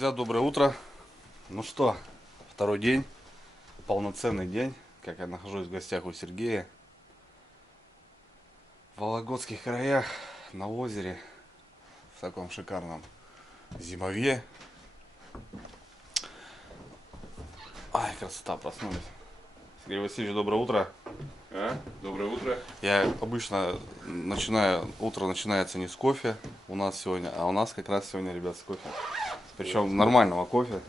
Друзья, доброе утро. Ну что, второй день, полноценный день, как я нахожусь в гостях у Сергея в Вологодских краях, на озере, в таком шикарном зимовье. Ай, красота, проснулись. Сергей Васильевич, доброе утро. Доброе утро. Я обычно утро начинается не с кофе у нас сегодня, а у нас как раз сегодня, ребят, с кофе. Причем нормального кофе.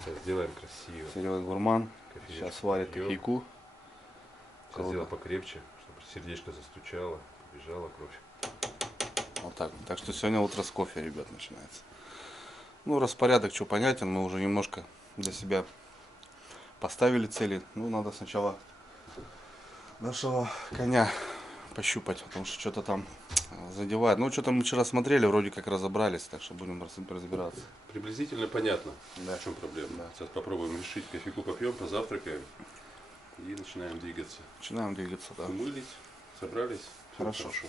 Сейчас сделаем красиво. Серега гурман. Кофеечку Сейчас варит пьем. кофейку. Сейчас сделаем покрепче, чтобы сердечко застучало, побежала кровь. Вот так. Так что сегодня утро с кофе, ребят, начинается. Ну, распорядок, что понятен, мы уже немножко для себя поставили цели. Ну, надо сначала нашего коня пощупать, потому что что-то там задевает. Ну, что-то мы вчера смотрели, вроде как разобрались, так что будем разбираться. Приблизительно понятно, Да. в чем проблема. Да. Сейчас попробуем решить, кофейку попьем, позавтракаем и начинаем двигаться. Начинаем двигаться, да. Умылись, собрались. Всё Хорошо. хорошо.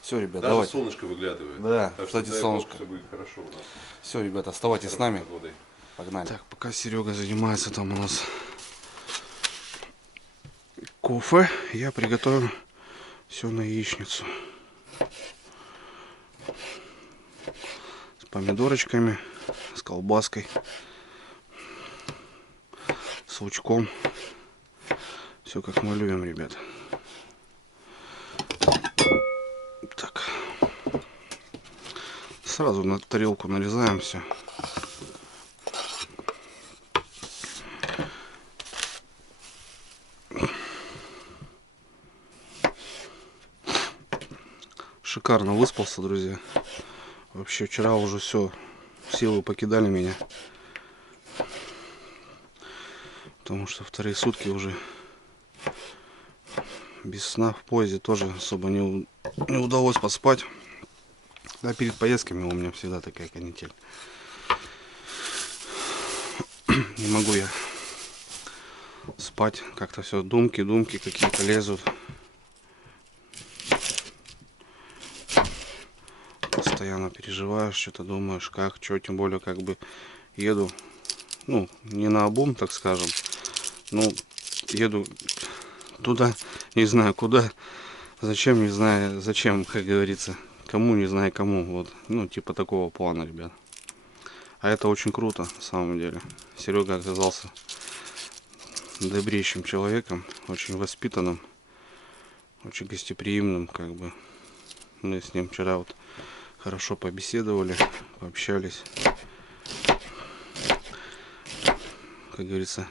Все, ребят, Даже давайте. солнышко выглядывает. Да, Так кстати, что, дай солнышко. Бог, всё будет хорошо у нас. Все, ребята, оставайтесь с нами. Погодой. Погнали. Так, пока Серега занимается там у нас кофе, я приготовил все на яичницу. С помидорочками, с колбаской, с лучком. Все как мы любим, ребят. Так. Сразу на тарелку нарезаем все. Шикарно выспался, друзья. Вообще вчера уже все, силы покидали меня. Потому что вторые сутки уже без сна в поезде тоже особо не удалось поспать. Да, перед поездками у меня всегда такая канитель. Не могу я спать. Как-то все думки какие-то лезут. Постоянно переживаешь, что-то думаешь, как, что, тем более как бы еду, ну, не наобум, так скажем, ну, еду туда, не знаю куда, зачем, не знаю зачем, как говорится, кому, не знаю кому, вот, ну, типа такого плана, ребят. А это очень круто, на самом деле. Серега оказался добрейшим человеком, очень воспитанным, очень гостеприимным, как бы. Мы с ним вчера вот хорошо побеседовали, пообщались. Как говорится,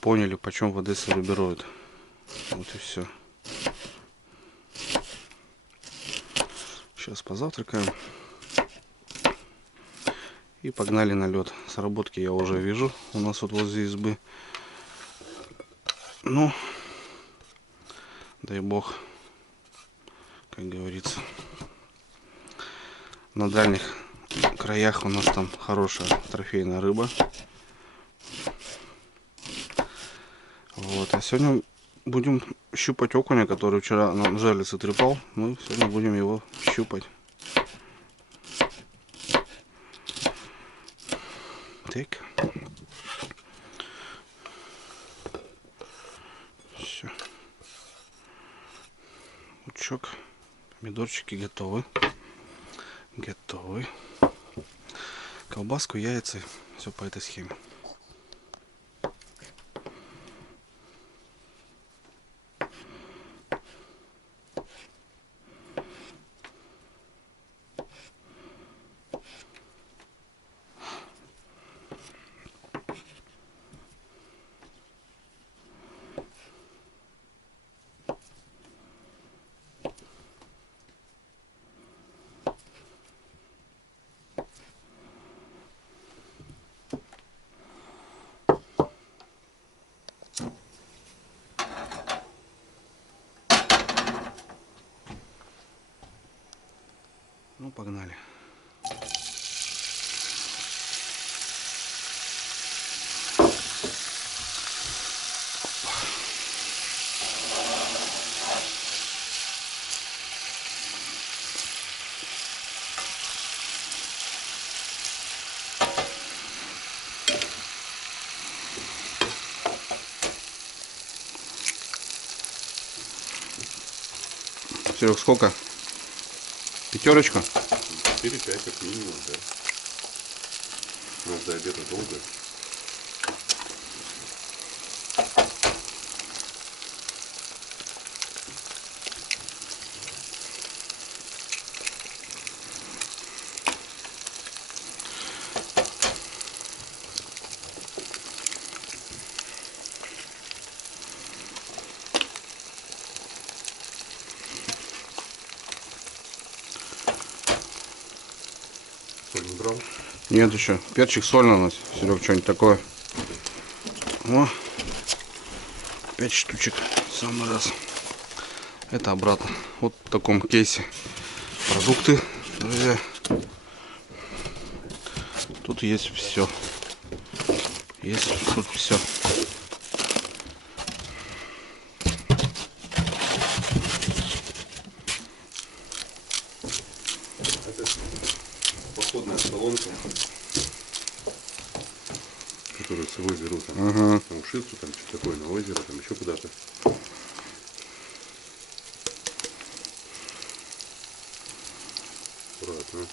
поняли, почем в Одессе рубероид. Вот и все. Сейчас позавтракаем. И погнали на лед. Сработки я уже вижу. У нас вот возле избы. Ну, дай бог, как говорится. На дальних краях у нас там хорошая трофейная рыба. Вот. А сегодня будем щупать окуня, который вчера нам жерлицы трепал. Мы сегодня будем его щупать. Так. Все. Лучок. Помидорчики готовы. Готовы. Колбаску, яйца. Все по этой схеме. Ну, погнали. Серег, сколько? Пятерочка? 4-5 как минимум, да. У нас до обеда долго. Соль не брал? Нет еще. Перчик, соль на нас. Серег, что-нибудь такое. О, 5 штучек. Самый раз. Это обратно. Вот в таком кейсе продукты, друзья. Тут есть все. Есть тут все. Это походная солонка, которую с собой беру там, на ушицу, там что-то такое, на озеро, там еще куда-то. Аккуратно.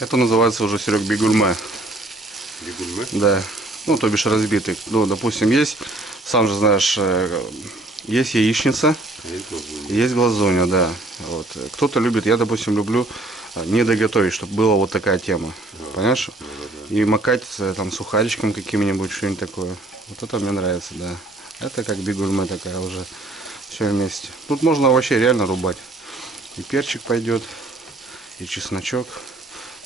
Это называется уже, Серег, бигульме. Бигульме? Да. Ну, то бишь разбитый. Ну, допустим, есть, сам же знаешь, есть яичница, Есть глазунья. есть глазунья, да. Вот. Кто-то любит, я, допустим, люблю не доготовить, чтобы была вот такая тема. Да. Понимаешь? Да. И макать там сухаричком каким-нибудь, что-нибудь такое. Вот это мне нравится, да. Это как бигульме такая уже. Все вместе. Тут можно вообще реально рубать. И перчик пойдет, и чесночок.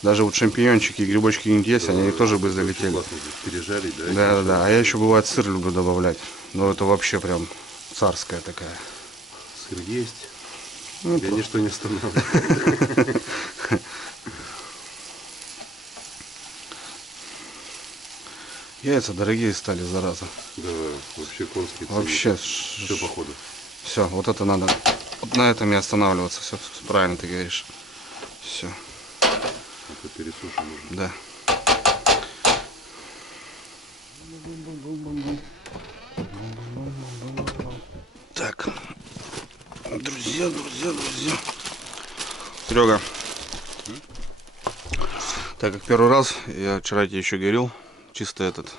Даже вот шампиньончики и грибочки есть, они тоже бы залетели. Классно здесь пережарить, да? Да, да, да. А я еще бывает сыр люблю добавлять. Но это вообще прям царская такая. Сыр есть. Ну, Я ничто не останавливаю. Яйца дорогие стали, зараза. Да, вообще конские цены. Вообще. Все походу. Все, вот это надо. Вот на этом и останавливаться. Все правильно ты говоришь. Все. Это пересушим уже. Да. Так. Друзья. Серега. Так как первый раз, я вчера тебе еще говорил, чисто этот,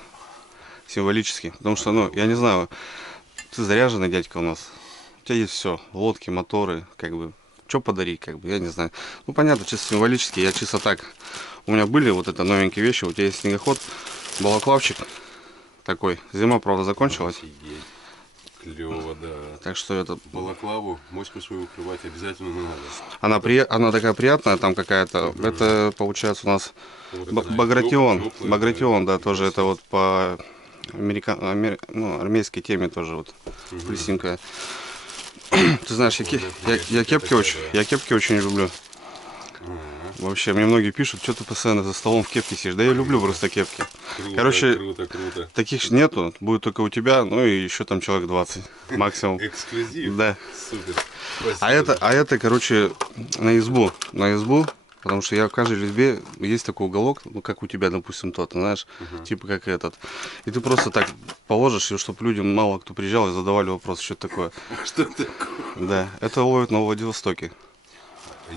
символический. Потому что, ну, я не знаю, ты заряженный дядька у нас. У тебя есть все, лодки, моторы, как бы, что подарить, как бы, я не знаю. Ну, понятно, чисто символически, я чисто так. У меня были вот это новенькие вещи, у тебя есть снегоход, балаклавчик такой. Зима, правда, закончилась. Офигеть. Клево, да. Так что это... Балаклаву, моську свою укрывать обязательно надо. Она такая приятная, там какая-то. Это получается у нас Вот Багратион. теплая, Багратион, да, тоже красиво. это вот по армейской теме тоже вот плюсинка. Ты знаешь, я кепки очень люблю. Вообще, мне многие пишут, что ты постоянно за столом в кепке сидишь. Да я люблю просто кепки. Круто, Короче, круто. таких нету, будет только у тебя, ну и еще там человек 20 максимум. Эксклюзив. Да. Супер. Спасибо. А это, короче, на избу, потому что я в каждой избе есть такой уголок, ну как у тебя, допустим, тот, знаешь, типа как этот. И ты просто так положишь, чтобы людям мало кто приезжал и задавали вопрос, что это такое. Что такое? Да, это ловят на Владивостоке.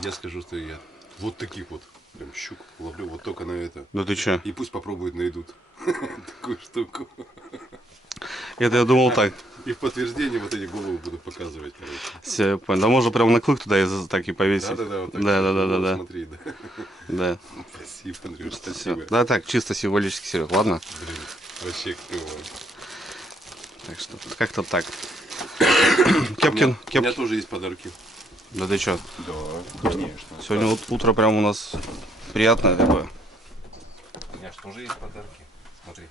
Я скажу, что я вот таких вот прям щук ловлю вот только на это. Да ты че? И пусть попробуют, найдут такую штуку. Это я думал так. И в подтверждение вот эти головы буду показывать, короче. Все, я понял. Да можно прямо на клык туда так и повесить. Да-да-да, вот так. Да. Смотри, да. Да. Спасибо, Андрюш, Всё. спасибо. Да так, чисто символически, Серег, ладно? Блин, вообще клево. Так что как-то так. У меня тоже есть подарки. Да ты че? Да, конечно. Сегодня вот утро прям у нас приятное такое. У меня же тоже есть подарки. Смотри,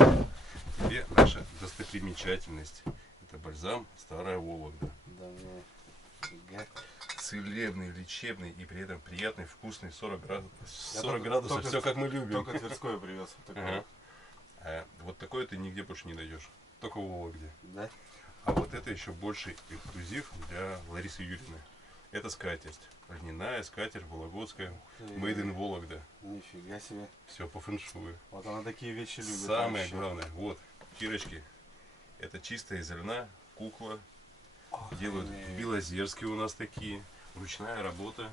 тебе наша достопримечательность. Это бальзам Старая Вологда. Целебный, лечебный и при этом приятный, вкусный, 40 градусов, все как мы любим. Только Тверское привез. Ага. А вот такое ты нигде больше не найдешь. Только в Вологде. Да? А вот это еще больше эксклюзив для Ларисы Юрьевны. Это скатерть. Льняная скатерть вологодская. Made in Вологда. Нифига себе. Все по фэншую. Вот она такие вещи любит. Самое главное, вот, кирочки. Это чистая из льна, кукла. Делают в Белозерске у нас такие. Ручная работа.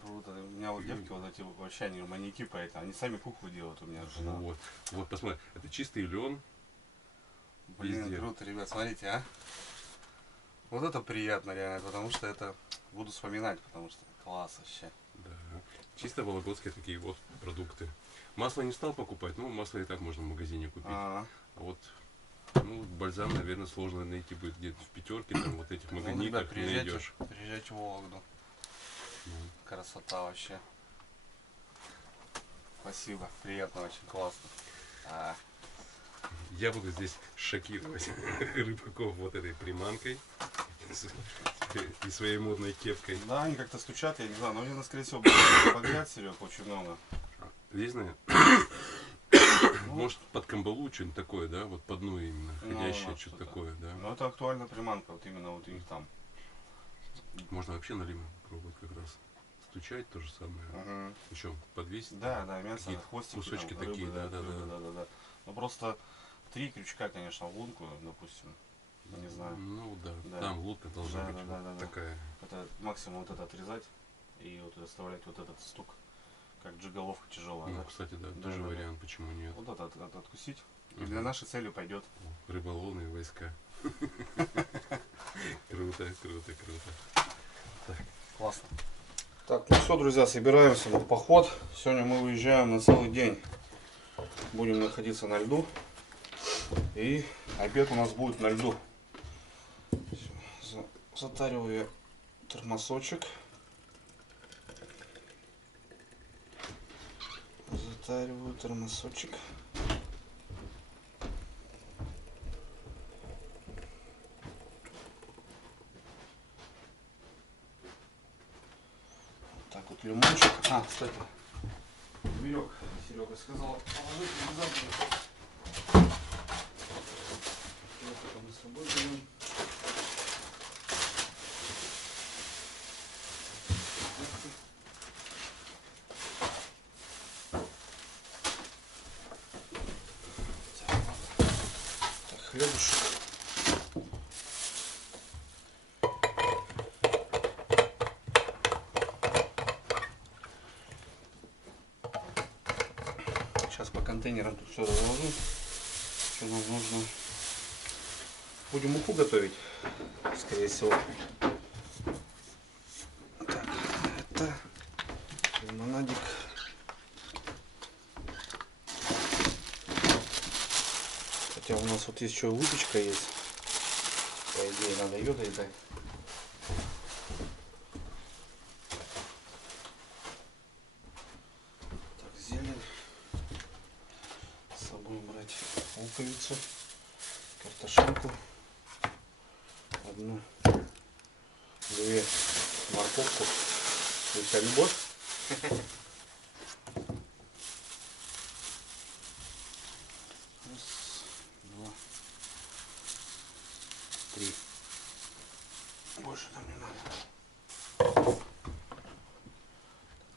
Круто. У меня вот девки вот эти вообще они маньяки поэтому. Они сами куклы делают у меня. Жена. Вот посмотри, это чистый лен. Блин, Везде. круто, ребят, смотрите, а. Вот это приятно реально, потому что это буду вспоминать, потому что класс вообще. Да. Чисто вологодские такие вот продукты. Масло не стал покупать, ну масло и так можно в магазине купить. А вот ну, бальзам, наверное, сложно найти будет где-то в пятерке, там вот этих магазинах не найдешь. Приезжайте в Вологду. Красота вообще. Спасибо, приятно, очень классно. Я буду здесь шокировать рыбаков вот этой приманкой и своей модной кепкой. Да, они как-то стучат, я не знаю, но они нас, скорее всего, подряд, Серег, очень много. Здесь, знаю. Может под камбалу что-нибудь такое, да? Вот под дно именно, ходящее, что-то такое, да? Ну это актуальная приманка, вот именно вот у них там. Можно вообще на лимон пробовать как раз. Стучать то же самое. Причем подвесить. Да, мясо, хвостики. Кусочки там, такие, рыбы, да. Ну просто 3 крючка, конечно, в лунку, допустим. Не знаю. Ну да. Там лодка должна быть вот такая. Это максимум вот это отрезать и вот оставлять вот этот стук. Как джиголовка тяжелая. Ну, да? кстати, да, тоже вариант, почему нет. Вот это откусить. И для нашей цели пойдет. Рыболовные войска. Круто. Классно. Так, ну все, друзья, собираемся в поход. Сегодня мы выезжаем на целый день. Будем находиться на льду. И обед у нас будет на льду. Затариваю термосочек. Затариваю термосочек. Так вот лимончик. А, кстати, берег. Серега сказал положить, не забыл. Вот это мы с собой берем. Так, хлебушек. Сейчас по контейнерам тут все разложу. Что нам нужно? Будем уху готовить, скорее всего. Так, это лимонадик. Хотя у нас вот есть еще выпечка есть. По идее надо ее доедать. Так, зелень. С собой брать луковицу, картошинку, одну, две морковку. И вся любовь. Раз, два, три. Больше нам не надо.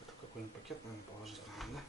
Это какой-нибудь пакет, наверное, положить надо, да?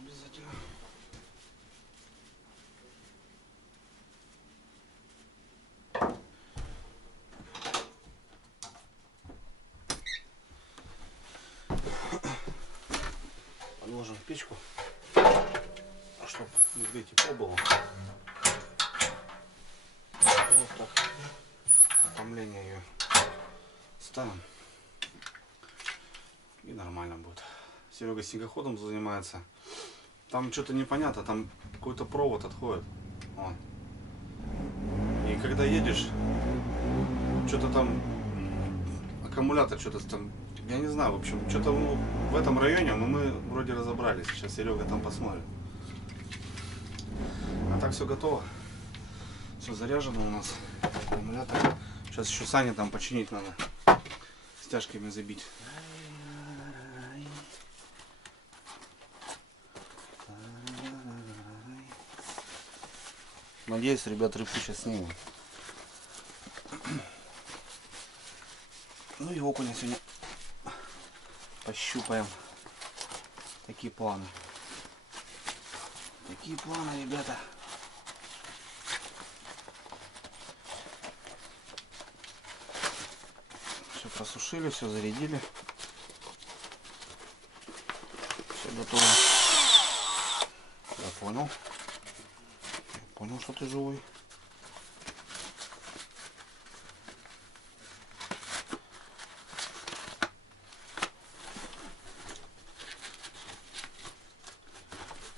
Обязательно. Подложим в печку, чтобы везде тепло было. Вот так. Отомление ее ставим. И нормально будет. Серега снегоходом занимается. Там что-то непонятно, там какой-то провод отходит. Вон. И когда едешь, что-то там аккумулятор что-то там, я не знаю, в общем, что-то в этом районе, но мы вроде разобрались. Сейчас Серега там посмотрит. А так все готово. Все заряжено у нас. Аккумулятор. Сейчас еще Саня там починить надо. Стяжками забить. Надеюсь, ребят, рыбку сейчас снимем. Ну и окуня сегодня пощупаем. Такие планы. Такие планы, ребята. Все просушили, все зарядили. Все готово. Я понял. Понял, что ты живой.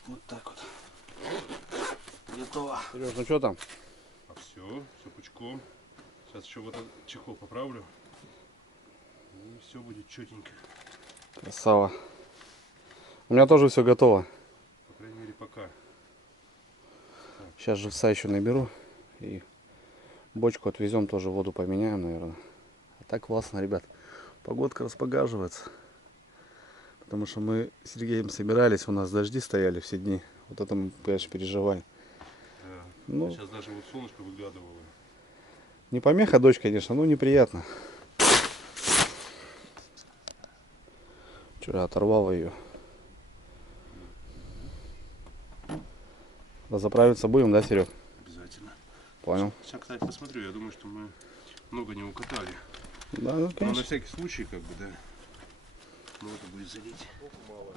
Вот так вот. Готово. Сереж, ну что там? А все пучком. Сейчас еще вот этот чехол поправлю. И все будет четенько. Красава. У меня тоже все готово. По крайней мере, пока. Сейчас живца еще наберу. И бочку отвезем, тоже воду поменяем, наверное. А так классно, ребят. Погодка распогаживается. Потому что мы с Сергеем собирались, у нас дожди стояли все дни. Вот это мы, конечно, переживаем. Да. Ну, Сейчас даже вот солнышко выглядывало. не помеха дождь, конечно, но неприятно. Вчера оторвал ее. Да заправиться будем, да, Серег? Обязательно. Понял. Сейчас, кстати, посмотрю, я думаю, что мы много не укатали. Да, ну, Но на конечно. всякий случай, как бы, да. Можно будет залить. Мало.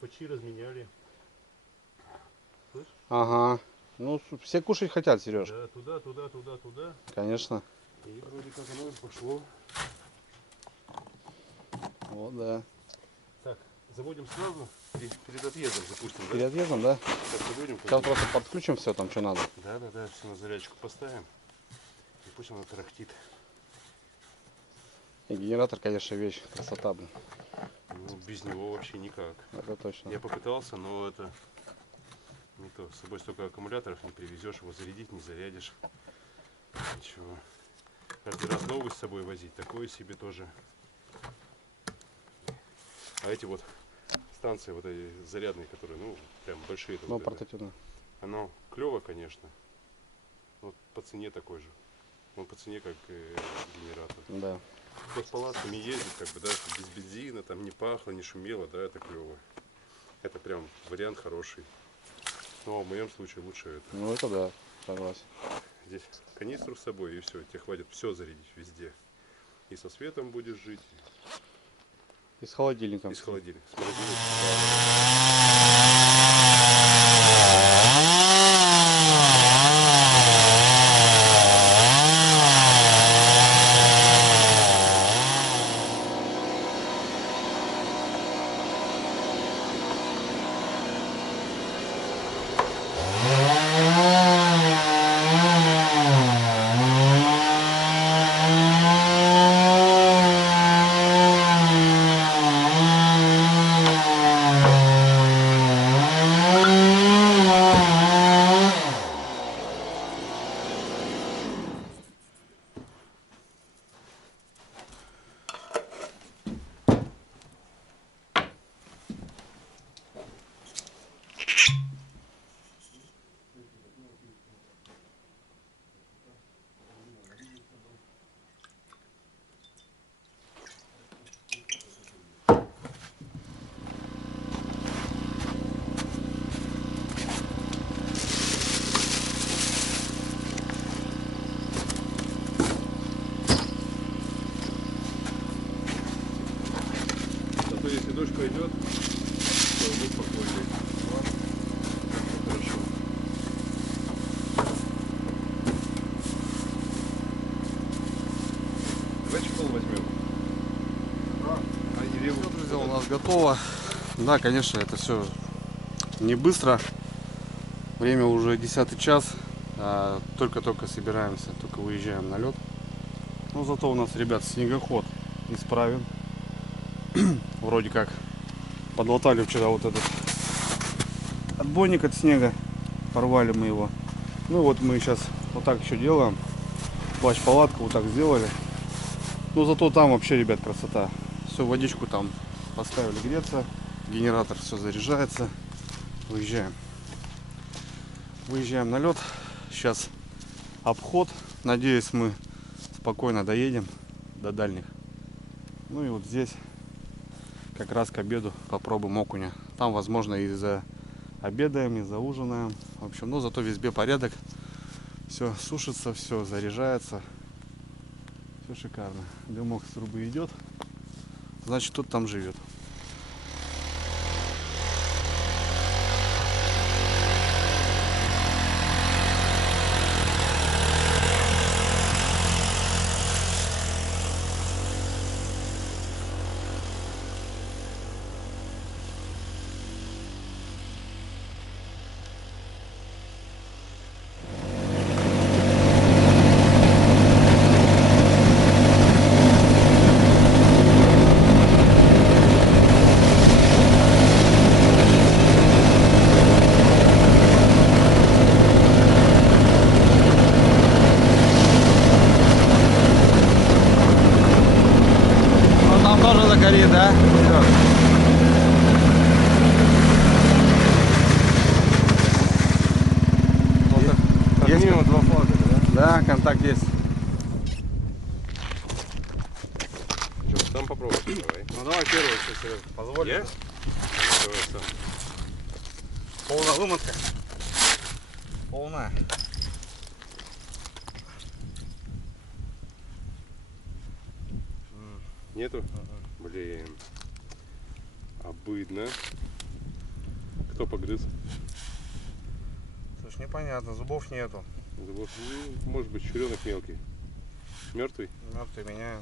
Почти разменяли. Слышь? Ага. Ну, все кушать хотят, Сереж. Да, туда. Конечно. И вроде как оно пошло. Вот, да. Так, заводим сразу. Перед отъездом запустим, Перед отъездом, да? Сейчас заводим. Сейчас просто подключим все там, что надо. Да, все на зарядочку поставим. И пусть оно тарахтит. И генератор, конечно, вещь. Красота, блин. Ну, без него вообще никак. Это точно. Я попытался, но это не то. С собой столько аккумуляторов не привезешь, его зарядить не зарядишь. Ничего. Каждый раз новый с собой возить, такое себе тоже. А эти вот станции, вот эти зарядные, которые, ну, прям большие. Ну, вот портативно. оно клево, конечно. Вот по цене такой же. Он по цене как генератор. Да. Под палатками ездить, как бы, да, чтобы без бензина, там не пахло, не шумело, да, это клево. Это прям вариант хороший. Но в моем случае лучше это. Ну, это да, согласен. Здесь канистру с собой и все, тебе хватит все зарядить везде. И со светом будешь жить, И с холодильником. и с холодильником. С морозилочкой. Зато если дождь пойдет, то мы спокойнее. Хорошо. Давай чехол возьмем. Все, друзья, у нас готово. Да, конечно, это все не быстро. Время уже 10 час. Только-только собираемся, только выезжаем на лед. Но зато у нас, ребят, снегоход исправен. Вроде как подлатали вчера вот этот отбойник от снега. Порвали мы его. Ну вот мы сейчас вот так еще делаем. Плащ-палатку вот так сделали. Ну зато там вообще, ребят, красота. Все, водичку там поставили греться. Генератор все заряжается. Выезжаем. Выезжаем на лед. Сейчас обход. Надеюсь, мы спокойно доедем до дальних. Ну и вот здесь как раз к обеду попробуем окуня. Там, возможно, и за обедаем, и за ужинаем. В общем, но зато в избе порядок. Все сушится, все заряжается. Все шикарно. Дымок с трубы идет. Значит, кто-то там живет. тоже загорит, да? Как минимум 2 флага, да? Да, контакт есть. Что, сам попробуй, давай. Ну давай первый, если Серега позволь. Я? Давай сам. Полная вымотка. Полная. Нету? Блин. Обыдно. Кто погрыз? Слушай, непонятно, зубов нету. Зубов, ну, может быть, черенок мелкий. Мертвый? Мертвый меня.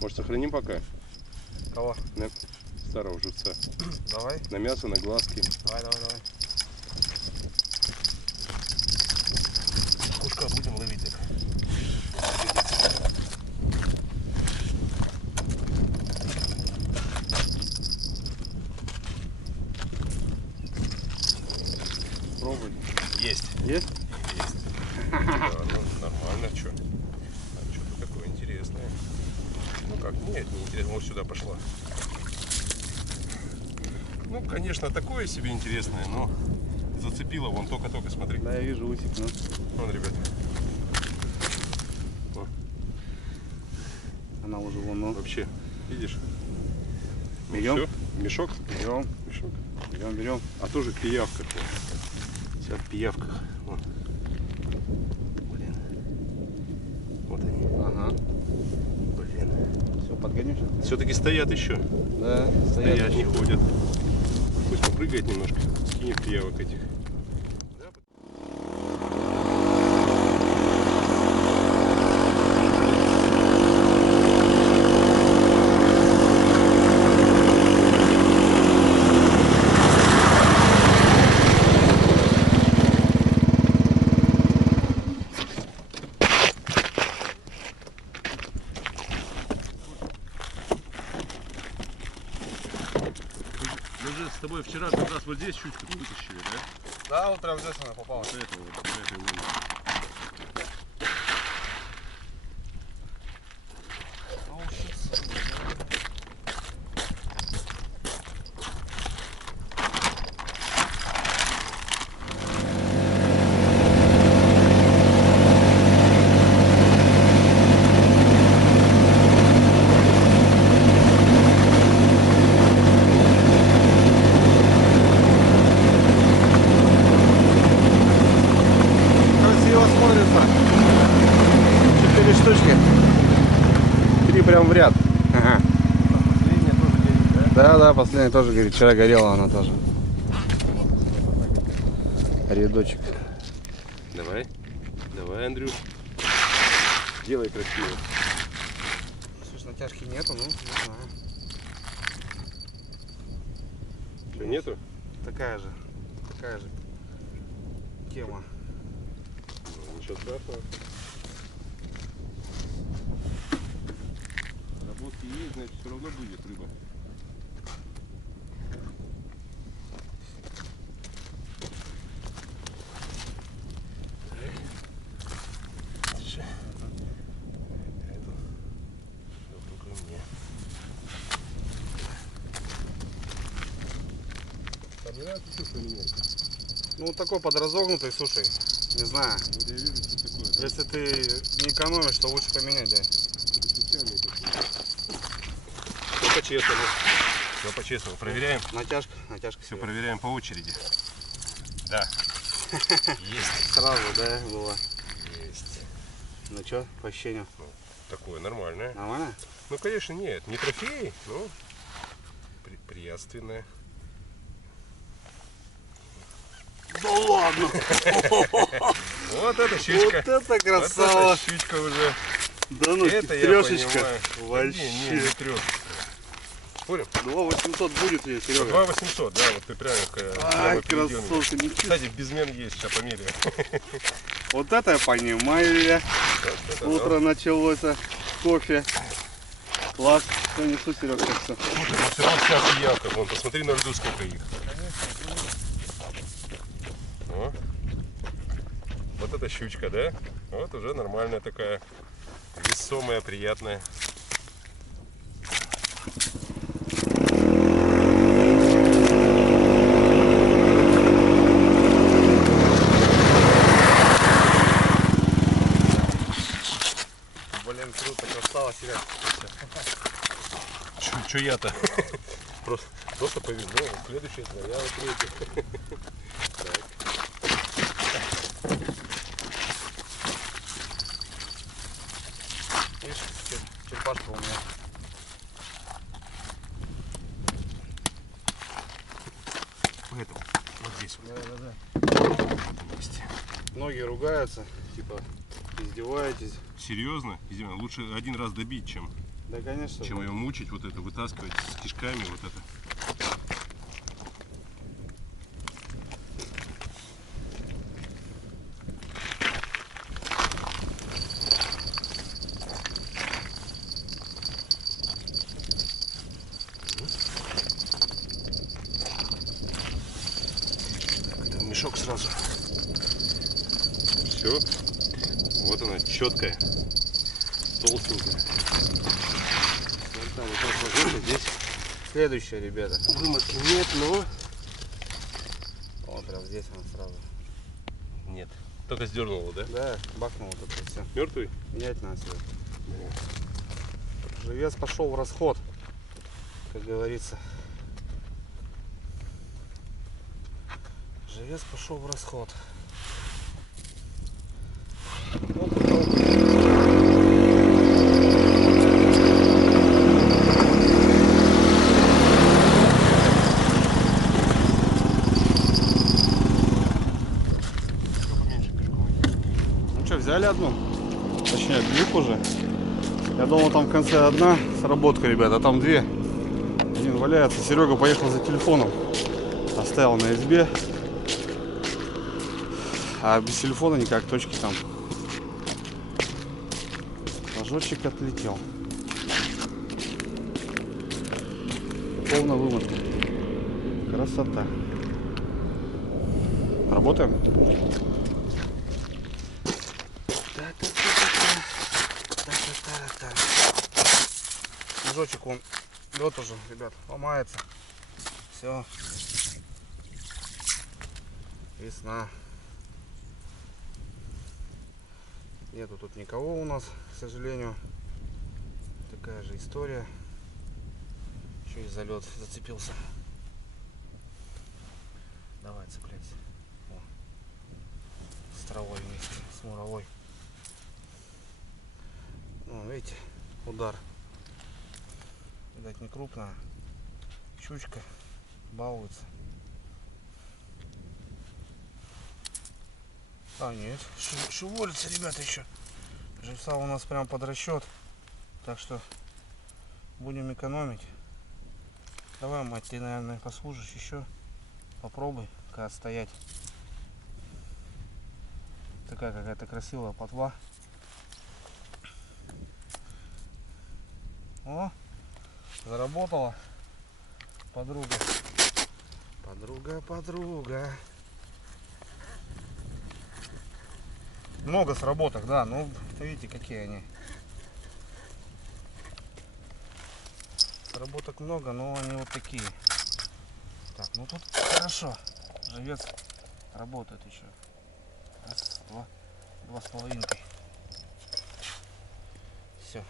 Может, сохраним пока? Кого? На старого живца. Давай. На мясо, на глазки. Давай. Кушка будем ловить их. Пробуй. Есть. Есть? Есть. Да, ну нормально, что? А что-то такое интересное. Ну как, нет, не интересно. Вот сюда пошла. Ну, конечно, такое себе интересное, но зацепило вон только-только, смотри. Да, я вижу усик, ну. Вон, ребят. Она уже вон, ну. Вообще, видишь? Ну, Берем? всё, мешок? Берем. Мешок. Берем. А тоже в пиявках. Вся в пиявках. Вон. Блин. Вот они. Ага. Блин. Все, подгоню сейчас. Все-таки стоят еще. Да, Стоят, не ходят. Пусть попрыгает немножко. Скинет пиявок этих. Мы же с тобой вчера как раз вот здесь щучку вытащили, да? Да, вот прям здесь она попала. Вот это вот, на этой лунке. Красиво смотрится. 4 штучки. 3 прям в ряд. Ага. Последняя тоже горит, да? Да, последняя тоже горит. Вчера горела она тоже. Рядочек. Давай. Давай, Андрюш. Делай красиво. Слушай, натяжки нету, ну, не знаю. Что, нету? Такая же тема. Ну, ничего страшного. Работки есть, значит, все равно будет рыба. Ну, вот такой подразогнутый, слушай, не знаю. Вот я вижу, что такое. Да? Если ты не экономишь, то лучше поменять, да. Это случайный такой. Все по-честному. Все по-честному. Проверяем. Натяжка. Все проверяем по очереди. Да. Есть. Сразу, да, было. Есть. Ну что, по ощущениям? Ну, такое нормальное. Нормально? Ну, конечно, нет. Не трофей, но приятственное. Да ладно! Вот это щучка. Вот это красава! Вот это щучка уже. Да ну, Это я трешечка. понимаю. Вообще. Не трешечка. Спорим? 2800 будет ли, Серега? 2800, да, вот ты прямо Ай, красотка, ничего. Кстати, безмен есть, сейчас померяю. Вот это я понимаю, я. Утро началось, кофе. Лак, все несу, Серег, так что. Слушай, ну все равно вся пиявка. Вон, посмотри на льду, сколько их. О. Вот эта щучка, да? Вот уже нормальная такая. Весомая, приятная. Блин, круто, красава, Серег. Чё я-то? Просто повезло. Следующая твоя, третья. Видишь, черпашка у меня. Поэтому вот здесь вот. Да. В этом месте. Многие ругаются, типа, издеваетесь. Серьезно? Извините, лучше один раз добить, чем Да, конечно. ее мучить, вот это, вытаскивать с кишками, вот это. Так, это в мешок сразу. Все. Вот она, четкая, толстенькая. Вот там вот так ложится, здесь следующая, ребята. Вымазки нет, но... Вот прям здесь она сразу. Нет. Только сдернула, да? Да, бахнул вот это все. Мертвый? Менять надо себе. Живец пошел в расход, как говорится. Живец пошел в расход. Ну что, взяли одну? Точнее, двух уже. Я думал, там в конце одна сработка, ребята, а там две. Один валяется. Серега поехал за телефоном. Оставил на избе. А без телефона никак, точки там. Флажочек отлетел. Полная вымотка. Красота. Работаем? Флажочек он лед уже, ребят, ломается. Все. Весна. Нету тут никого у нас, к сожалению. Такая же история. Еще и за лед зацепился. Давай, цепляйся. О. С травой вместе, с муровой. Ну, видите, удар. Видать, не крупная. Щучка балуется. А, нет, шевелится, ребята, еще. Живца у нас прям под расчет. Так что будем экономить. Давай, мать, ты, наверное, послужишь еще. Попробуй, как стоять. Такая какая-то красивая плотва. О, заработала. Подруга. Подруга. Много сработок, да, ну видите, какие они. Сработок много, но они вот такие. Так, ну тут хорошо. Живец работает еще. Раз, два с половинкой. Все.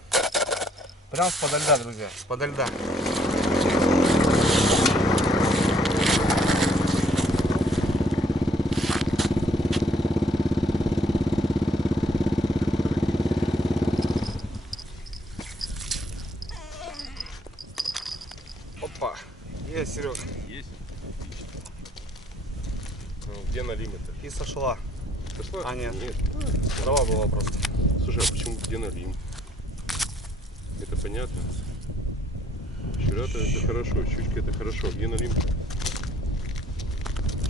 Прям с подо льда, друзья, с подо льда. Опа, есть, Серег. Есть. Ну, где налим-то? И сошла. Сошла? А, нет. Нет. Трава была просто. Слушай, а почему где налим? Это понятно. Щура-то это хорошо, щучка это хорошо. Где налим?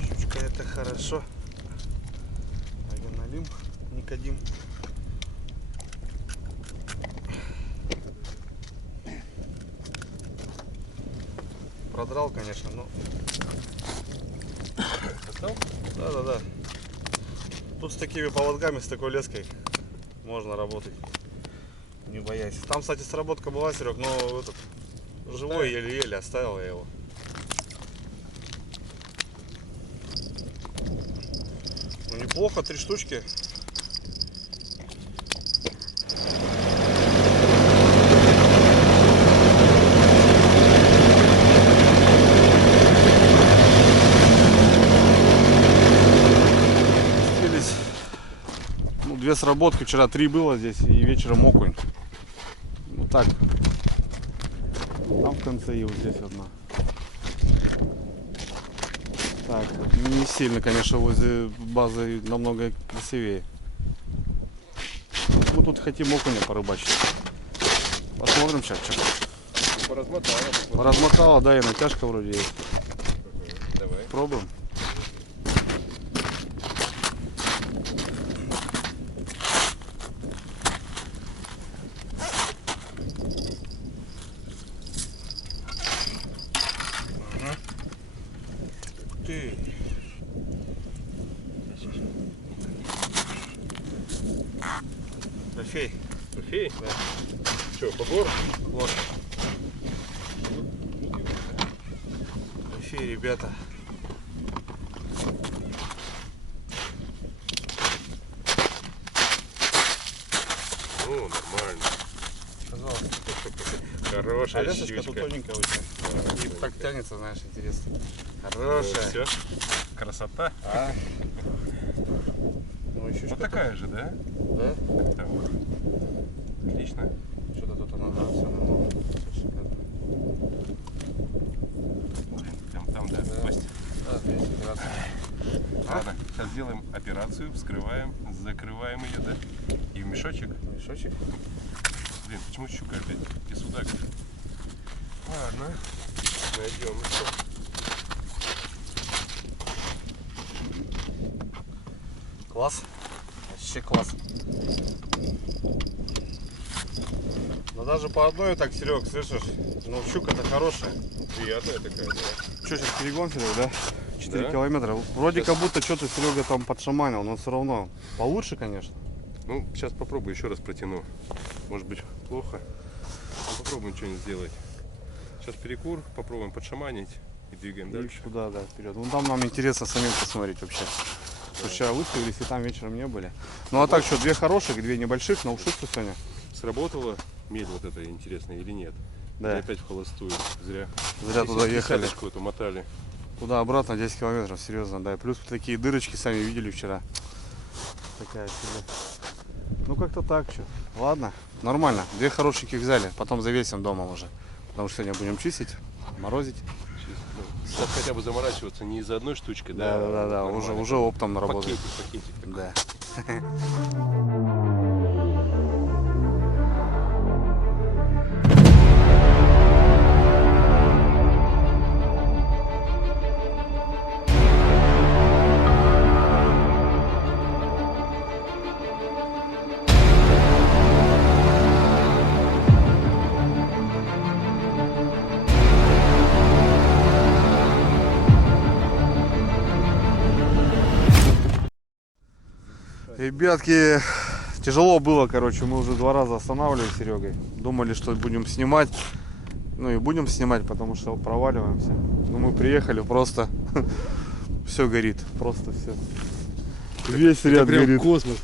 Щучка это хорошо. Пойдем налим, Никодим. продрал, конечно, но... Достал? Да. Тут с такими поводками, с такой леской можно работать, не боясь. Там, кстати, сработка была, Серег, но этот живой еле-еле оставил я его. Ну неплохо, 3 штучки. Ну, 2 сработки, вчера 3 было здесь и вечером окунь. Ну так. Там в конце и вот здесь одна. Так, не сильно, конечно, возле базы намного красивее. Мы тут хотим окуня порыбачить. Посмотрим сейчас, что. Поразмотала, да, и натяжка вроде есть. Давай. Пробуем. Ты. Трофей. Трофей? Да. Что, побор? Вот. Трофей, ребята. Ну, нормально. Пожалуйста. Хорошая А лесочка щучка. тут тоненькая очень. И так тянется, знаешь, интересно. Ну, Хорошая. все. Красота. А? Ну, еще Вот такая же, да? Да? Как там? Отлично. Что-то тут она, да, все нормально. Прям там, да, кость. Да, здесь операция. Ладно, сейчас сделаем операцию, вскрываем, закрываем ее, да? И в мешочек. Мешочек. Блин, почему щука опять? И судак. Ладно, найдем еще. Класс. Вообще класс. Но даже по одной так, Серег, слышишь? Ну, щука-то хорошая. Приятная такая, да. Что, сейчас перегон, Серега, да? 4 Да. километра. Вроде Сейчас. как будто что-то Серега там подшаманил, но все равно получше, конечно. Ну, сейчас попробую еще раз протяну. Может быть, плохо. Ну, попробуем что-нибудь сделать. Сейчас перекур, попробуем подшаманить и двигаем И дальше. куда, да, вперед. Ну там нам интересно самим посмотреть вообще. Что вчера выставились и там вечером не были. Ну а так что, 2 хороших, 2 небольших на ушицу сегодня. Сработала медь вот эта интересная или нет? Да. Или опять в холостую? Зря. Зря туда ехали. Десяточку эту мотали. Туда-обратно 10 километров, серьезно, да. И плюс такие дырочки сами видели вчера. Такая себе. Ну как-то так, что. Ладно, нормально. 2 хорошеньких взяли, потом завесим дома уже. Потому что сегодня будем чистить, морозить. Сейчас хотя бы заморачиваться не из-за одной штучки, да? Да, уже оптом наработать. Пакетик такой. Да. Ребятки, тяжело было, короче, мы уже 2 раза останавливались с Серегой. Думали, что будем снимать. Ну и будем снимать, потому что проваливаемся. Но мы приехали, просто все горит, просто все. Весь ряд горит. Космос.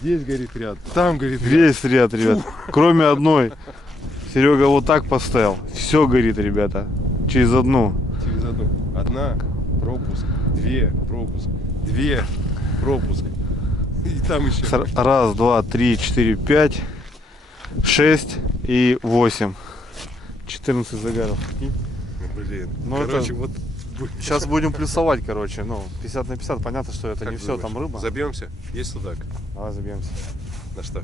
Здесь горит ряд, там горит ряд. Весь ряд, ребят. Кроме одной. Серега вот так поставил. Все горит, ребята. Через одну. Через одну. Одна пропуск, 2 пропуск, 2 пропуск. И там еще. Раз, два, три, 4, 5, 6 и 8. 14 загаров. Блин. Ну, короче, это- вот Сейчас будем плюсовать, короче. Ну, 50 на 50. Понятно, что это как не ты все, думаешь, там рыба. Забьемся? Есть судак? Давай забьемся. На что?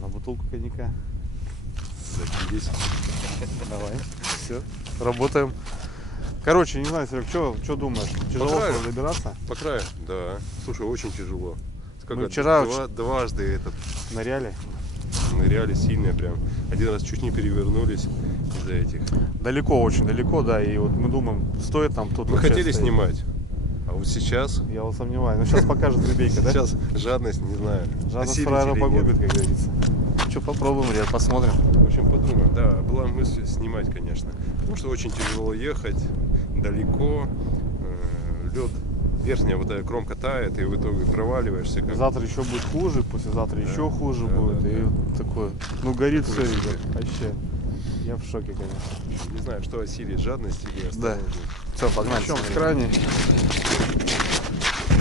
На бутылку коньяка. Закидись. Давай. Все. Работаем. Короче, не знаю, Серег, что думаешь? Тяжело краю. было добираться? По краю? Да. Слушай, очень тяжело. Ну, вчера дважды этот ныряли. ныряли сильно прям. Один раз чуть не перевернулись. из-за этих. Далеко, очень далеко, да, и вот мы думаем, стоит нам тут Мы вообще хотели стоять. снимать, а вот сейчас... Я вот сомневаюсь. Ну сейчас покажет Рыбейка, да? Сейчас жадность, не знаю. Жадность осилить фраера или погубит, нет. как говорится. Что, попробуем, ребят, посмотрим. В общем, подумаем. Да, была мысль снимать, конечно. Потому что очень тяжело ехать, далеко. Лед, верхняя вот эта кромка тает, и в итоге проваливаешься. Как... Завтра еще будет хуже, послезавтра еще хуже да, будет. да, И да. вот такое. Ну горит все, Такое ребят. себе. Вообще. Я в шоке, конечно. Не знаю, что осилит, жадность или осторожность. Все, погнали. Начнем с крайней.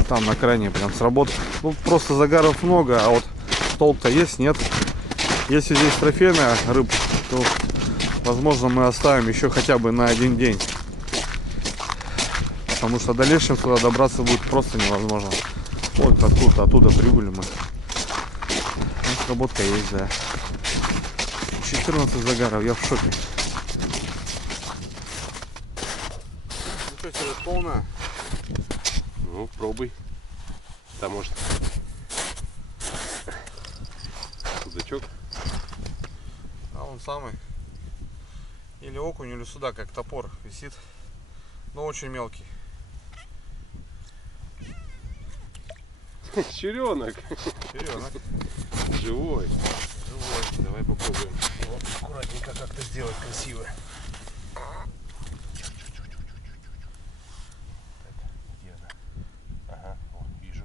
Там на крайне прям сработал. Ну просто загаров много, а вот толк-то есть, нет. Если здесь трофейная рыба, то возможно мы оставим еще хотя бы на один день. Потому что дальше сюда добраться будет просто невозможно. Вот оттуда прибыли мы. Ну, сработка есть, да. 14 загаров, я в шоке. Ну что, Сереж, полная? Ну, пробуй. Там может судачок. А он самый. Или окунь, или сюда, как топор висит. Но очень мелкий. Черенок. Черенок. Живой. Живой. Давай попробуем. Вот, аккуратненько как-то сделать красиво. Где она? Ага, о, вижу.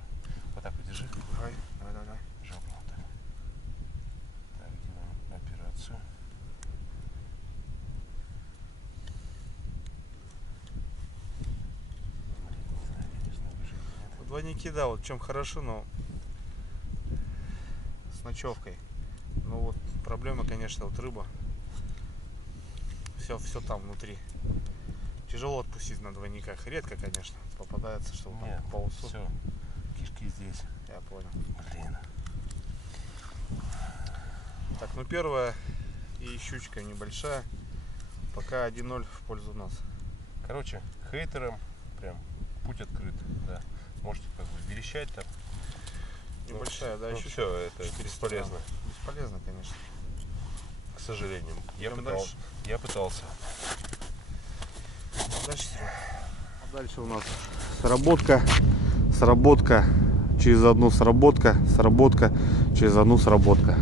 Вот так вот держи. Давай. Жопу вот так. Так, делаем операцию. Двойники, да, вот чем хороши, но с ночевкой. Ну вот проблема, конечно, вот рыба. Все там внутри. Тяжело отпустить на двойниках. Редко, конечно, попадается, что Нет, там по усу. все. Кишки здесь. Я понял. Блин. Так, ну первая и щучка небольшая. Пока 1-0 в пользу нас. Короче, хейтерам прям путь открыт. Да. Можете как бы верещать там. Небольшая, да, Ну, щучка. все, это 400 бесполезно. грамм. Бесполезно, конечно. К сожалению. Идем дальше. Я пытался. Дальше, а дальше у нас сработка, через одну сработка, через одну сработка.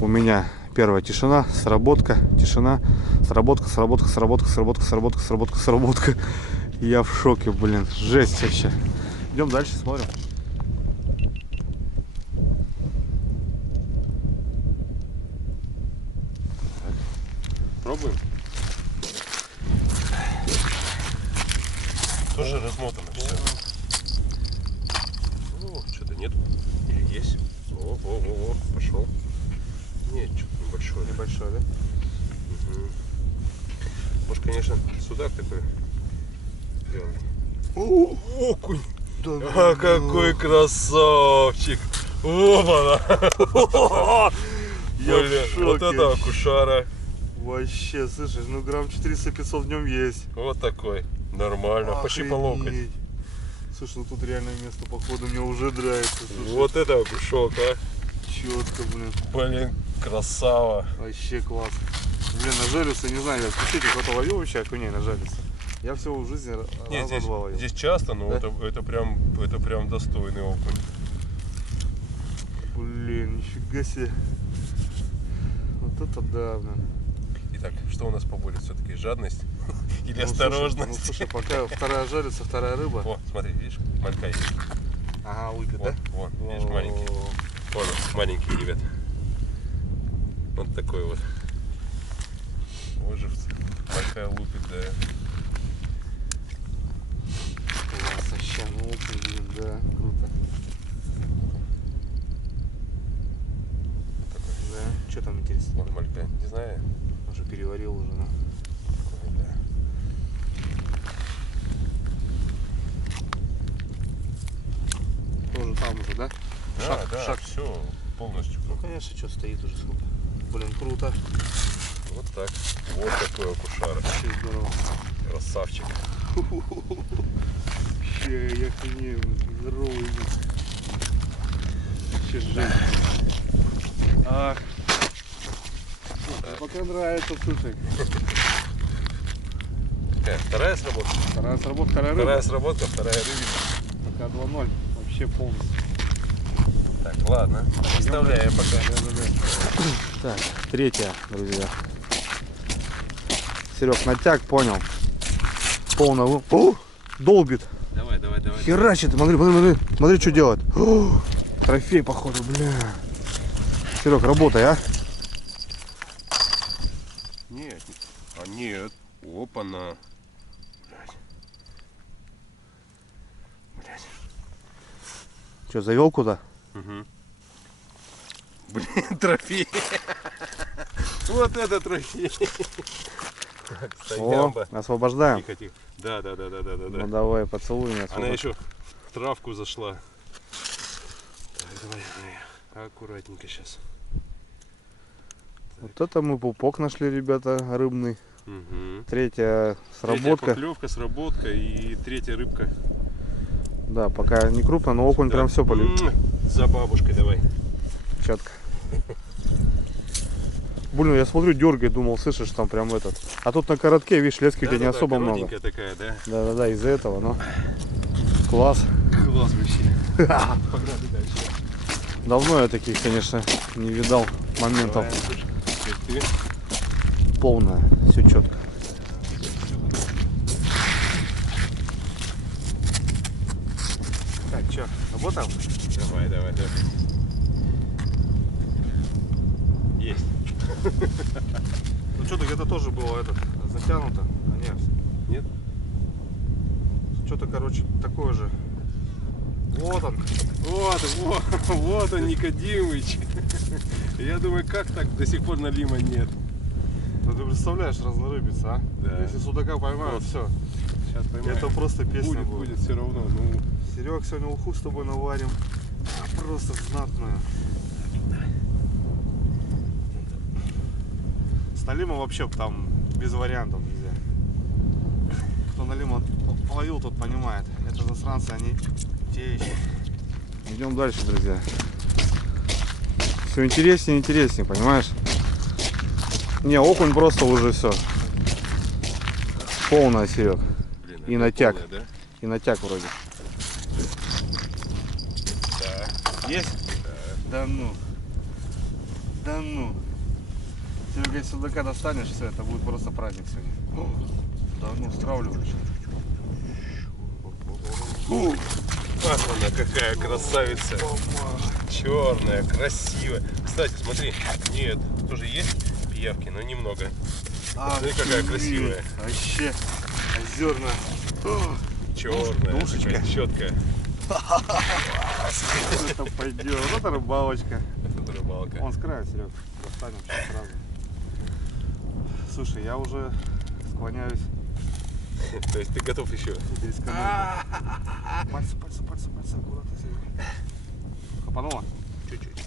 У меня первая тишина, сработка, тишина, сработка. Я в шоке, блин, жесть вообще. Идем дальше, смотрим. Пробуем. Тоже размотано все. Ну, что-то нет. Или есть. О, пошел. Нет, что-то небольшое. Небольшой, да? Угу. Может, конечно, судак такой белый. Окунь! А какой красавчик! Опа! Вот это акушара. Вообще, слышишь, ну грамм 400-500 в нем есть. Вот такой. Нормально. Почти по локоть. Слушай, ну тут реальное место, походу, мне уже нравится. Слушай. Вот это акушок, а. Четко, блин. Блин, красава. Вообще класс. Блин, нажарился, не знаю, пишите, кто-то ловил вообще окуней нажарился. Я всего в жизни Нет, раза два ловил. здесь часто, но да? это прям достойный окунь. Блин, нифига себе. Вот это да, блин. Итак, что у нас поболит все-таки? Жадность или Ну, осторожность? Слушай, пока вторая жарится, вторая рыба. О, смотри, видишь, малька есть. Ага, лупит, да? Вон, видишь, маленький. Вон, маленький, ребят. Вот такой вот. Вот же малька лупит, да. Класс, вообще, ну лупит, блин, да, круто. Вот такой. Да, что там интересно? Вон малька, не знаю. Уже переварил уже, да? Такой, да. Тоже там уже, да? Да, шаг. все, полностью. Ну, конечно, что стоит уже сколько. Блин, круто. Вот так. Вот такой акушара. Вообще здорово. Красавчик. Вообще, я охренею, здоровый. Вообще жесть. Ах. Да. Пока нравится, слушай. Вторая сработка? Вторая сработка, вторая рыба. Вторая сработка, вторая рыбина. Пока 2-0. Вообще полностью. Так, ладно. Оставляем пока. Так, третья, друзья. Серег, натяг, понял. Полного. О, долбит. Давай. Херачит. Смотри, что делает. О, трофей, походу, бля. Серег, работай, а. Нет. Нет. Опа-на. Блядь. Что, завел куда? Угу. Блин, трофей. Вот это трофей. О, освобождаем. Тихо. Да. Ну давай, поцелуй меня. Она еще в травку зашла. Давай. Аккуратненько сейчас. Вот это мы пупок нашли, ребята, рыбный. Угу. Третья сработка. Третья поклевка, сработка и третья рыбка. Да, пока не крупно, но окунь прям все полюбил. За бабушкой давай. Четко. Блин, я смотрю, дергает, думал, слышишь, там прям этот. А тут на коротке, видишь, лески у тебя не особо много. Такая, да? Да, из-за этого, но класс. Класс вообще. Погнали дальше. Давно я таких, конечно, не видал моментов. Давай, полное, все четко. Так, что, работал? Давай. Есть. Ну что-то где-то тоже было затянуто. А нет. Нет? Что-то, короче, такое же. Вот он. Вот он, Никодимыч. Я думаю, как так до сих пор налима нет? Ну ты представляешь, разнорыбица, а? Да. Если судака поймают, Вот. все. Сейчас поймаем. Это просто песня будет все равно. Ну, Серег, сегодня уху с тобой наварим. Просто знатную. С налимом вообще там без вариантов нельзя. Кто налим ловил, тот понимает. Это засранцы, они те еще. Идем дальше, друзья. Все интереснее и интереснее, понимаешь? Не, окунь просто уже все. Полная, Серег. блин, И натяг. полная, да? И натяг вроде. Да. Есть? Да ну. Да ну. Серега, если судака достанешь, все, это будет просто праздник сегодня. Да ну, стравливаешь. Вот она какая красавица. Черная, красивая. Кстати, смотри, нет, тоже есть пиявки, но немного. Смотри, какая красивая. Вообще озерная. Черная, душечка. такая четкая. Это пойдет. Вот это рыбалочка. Это рыбалка. Он с края, Серег. Достанем сейчас сразу. Слушай, я уже склоняюсь. То есть ты готов еще? Пальцы, аккуратно, Серега. Хапанула? Чуть-чуть.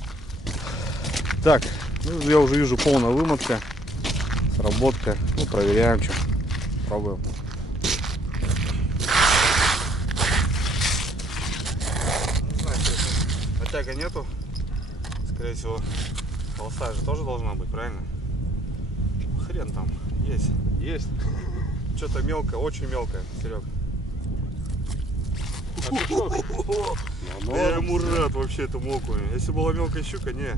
Так, ну, я уже вижу полная вымотка, сработка. Ну, проверяем, что. Пробуем. Не знаю, натяга нету. Скорее всего, холостая же тоже должна быть, правильно? Хрен там. Есть. Есть. Что-то мелкое, очень мелкое, Серег. Я ему рад вообще этому окуню. Если была мелкая щука, не.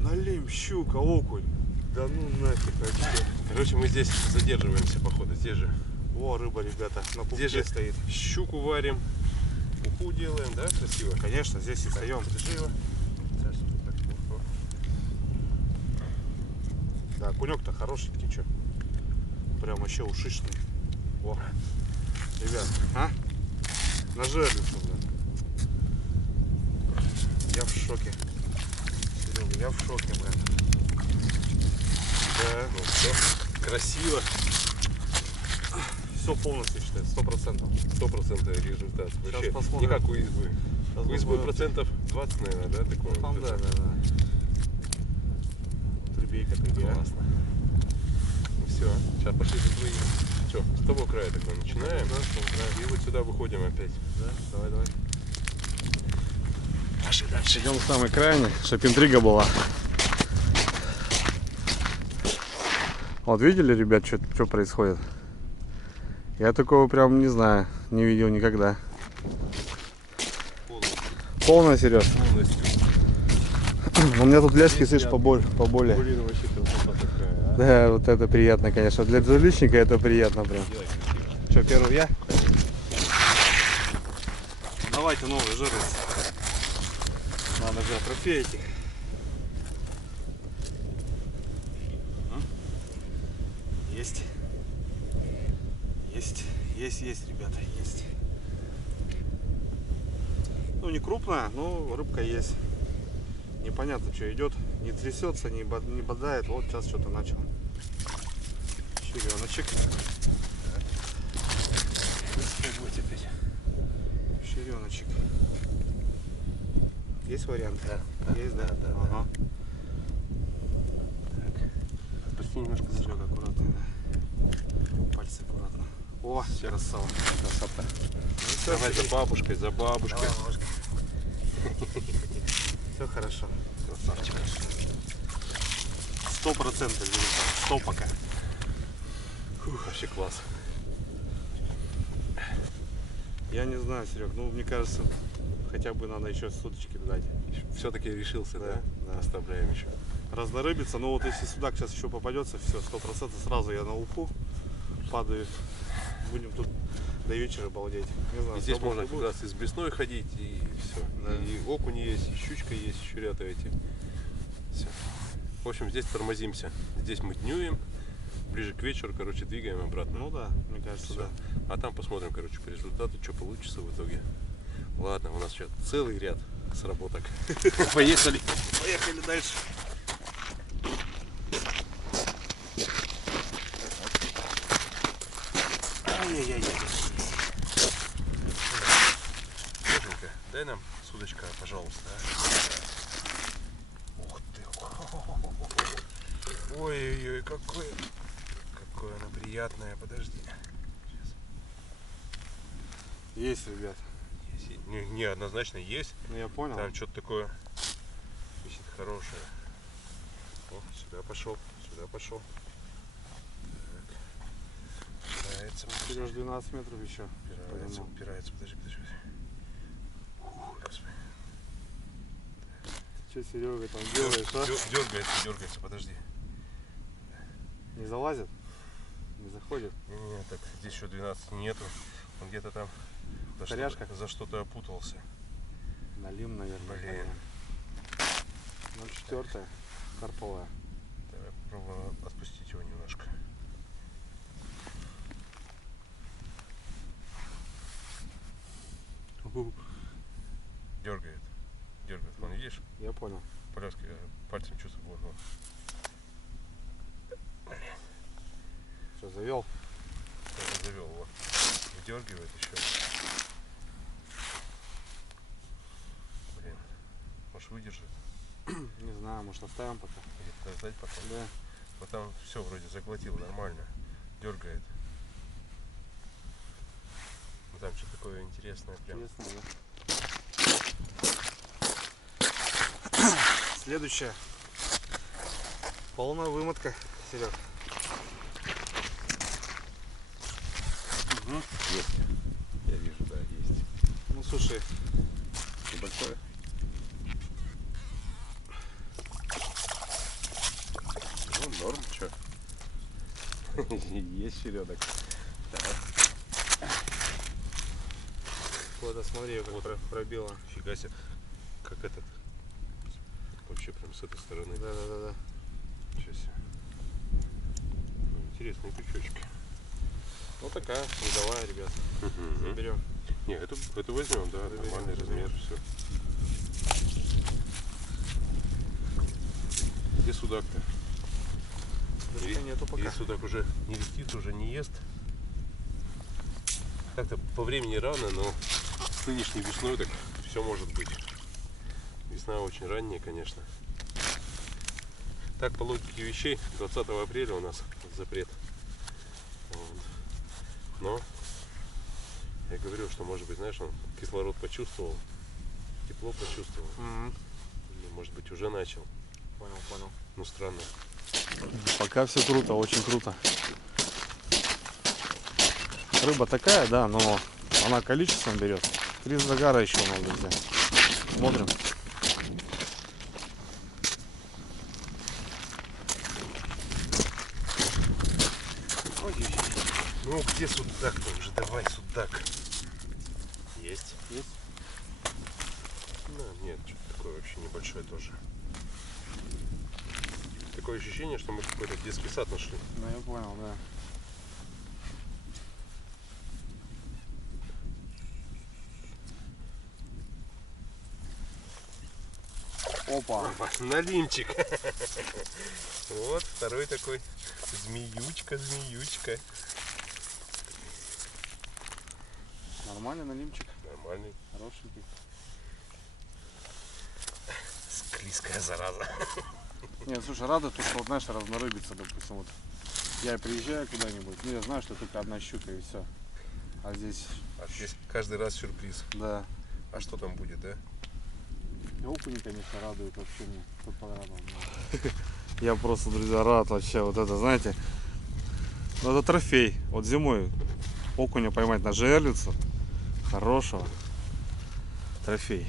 Налим, щука, окунь. Да ну нафиг вообще. Короче, мы здесь задерживаемся, походу. Здесь же. О, рыба, ребята, на пупке Здесь же стоит. щуку варим, уху делаем, да, красиво? Конечно, здесь и встаем. Держи его. Да, кунек-то хорошенький, что. Прям вообще ушишный. О, ребят, а? Нажерлись, блин. Я в шоке. Серега, я в шоке, блин. Да, Ну, все красиво. все полностью считаю, 100%. 100% результат. Вообще, посмотрим. не как у избы. Сейчас У избы посмотрим. процентов 20, наверное, да, такое? Там, вот да. это. Трубейка, трубейка. Классно. Ну все, сейчас пошли за твои. Что, с того края тогда начинаем? Да, с того края. И вот сюда выходим опять. Да, давай. Пошли дальше. Идем в самый крайний, чтобы интрига была. Вот видели, ребят, что происходит? Я такого прям не знаю, не видел никогда. Полная, Сереж? Полностью. У меня тут ляжки, слышишь, поболее. Блин, вообще красота такая, а? Да, вот это приятно, конечно. Для жилищника это приятно прям. Что, первый я? Давайте новые жиры. Надо же отрофеять их. Есть. Есть, ребята, есть. Ну, не крупная, но рыбка есть. Непонятно, что идет. Не трясется, не бодает. Вот сейчас что-то начал. Череночек. Череночек. Есть вариант? Да. Есть, да? Ага. Так. Отпусти немножко Серега, аккуратно, да. Пальцы аккуратно. О, красава. Красота. Ну, давай за бабушкой, за бабушкой. Все хорошо. Красавчик. 100%. 100 пока. Фух, вообще класс. Я не знаю, Серег, ну мне кажется, хотя бы надо еще суточки дать. Все-таки решился, да? Да. Оставляем еще. Разнорыбиться, но вот если судак сейчас еще попадется, все, 100% сразу я на уху падаю. Будем тут до вечера балдеть. Не знаю, И здесь можно как раз и с блесной ходить, и все. Да. И окунь есть, и щучка есть, и щурята эти. Все. В общем, здесь тормозимся. Здесь мы днюем. Ближе к вечеру, короче, двигаем обратно. Ну да, мне кажется, Всё. да. А там посмотрим, короче, по результату, что получится в итоге. Ладно, у нас сейчас целый ряд сработок. Поехали. Поехали дальше. Ай-яй-яй. Боженька, дай нам судочка, пожалуйста. Ух ты. Ой-ой-ой, какое оно приятное. Подожди. Сейчас. Есть, ребят. Есть. Не, однозначно есть. Ну я понял. Там что-то такое висит хорошее. О, сюда пошел, сюда пошел. Упирается, Сереж, 12 метров еще. упирается, подожди. Ух, господи. Что, Серега, там делаешь, а? Дергается, подожди. Не залазит? Не заходит? Не, так здесь еще 12 нету. Он где-то там за что-то опутался. Налим, наверное. Блин. Ну, 4-я, карповая. Давай попробуем отпустить его немножко. Дергает. Вон, видишь? Я понял. Полезки пальцем чувствую. Вот. Что, завел? Завел его. Выдергивает еще. Блин. Может, выдержит? Не знаю, может оставим пока. Или подождать потом? Да. Вот там все вроде заглотил нормально. Дергает. Ну, там что-то такое интересное прям. Интересно, да? Следующая. Полная вымотка, Серег. Есть. Я вижу, да, есть. Ну слушай. Небольшое. Ну, норм, что? Есть чередок. Вот, смотри, как вот пробило. Фига себе. Как этот. Вообще прям с этой стороны. Да. Ничего себе. Ну, интересные крючочки. Вот такая видовая, ребят. Заберем. Не, эту возьмем, да, нормальный размер, все. Где судак-то? Нету пока. Или судак уже не летит, уже не ест. Так-то по времени рано, но с нынешней весной так все может быть. Весна очень ранняя, конечно. Так, по логике вещей, 20 апреля у нас запрет. Вот. Но я говорю, что может быть, знаешь, он кислород почувствовал, тепло почувствовал. Или, может быть, уже начал. Понял. Ну, странно. Пока все круто, очень круто. Рыба такая, да, но она количеством берет. 3 загара еще надо взять. Смотрим. Ну где судак-то уже? Давай судак. Есть. Есть. Ну, нет, что-то такое вообще небольшое тоже. Такое ощущение, что мы какой-то детский сад нашли. Ну я понял, да. Опа. Налимчик. Вот второй такой. Змеючка. Нормальный налимчик. Нормальный. Хорошенький. Склизкая зараза. Нет, слушай, рада, то, что, вот, знаешь, разнорыбиться, допустим, вот. Я приезжаю куда-нибудь, ну я знаю, что только одна щука и все. А здесь каждый раз сюрприз. Да. А что там будет, да? Окуни, конечно, радует вообще мне. Тут порадовал. Я просто, друзья, рад вообще. Вот это, знаете, ну, это трофей. Вот зимой окуня поймать на жерлицу хорошего. Трофей.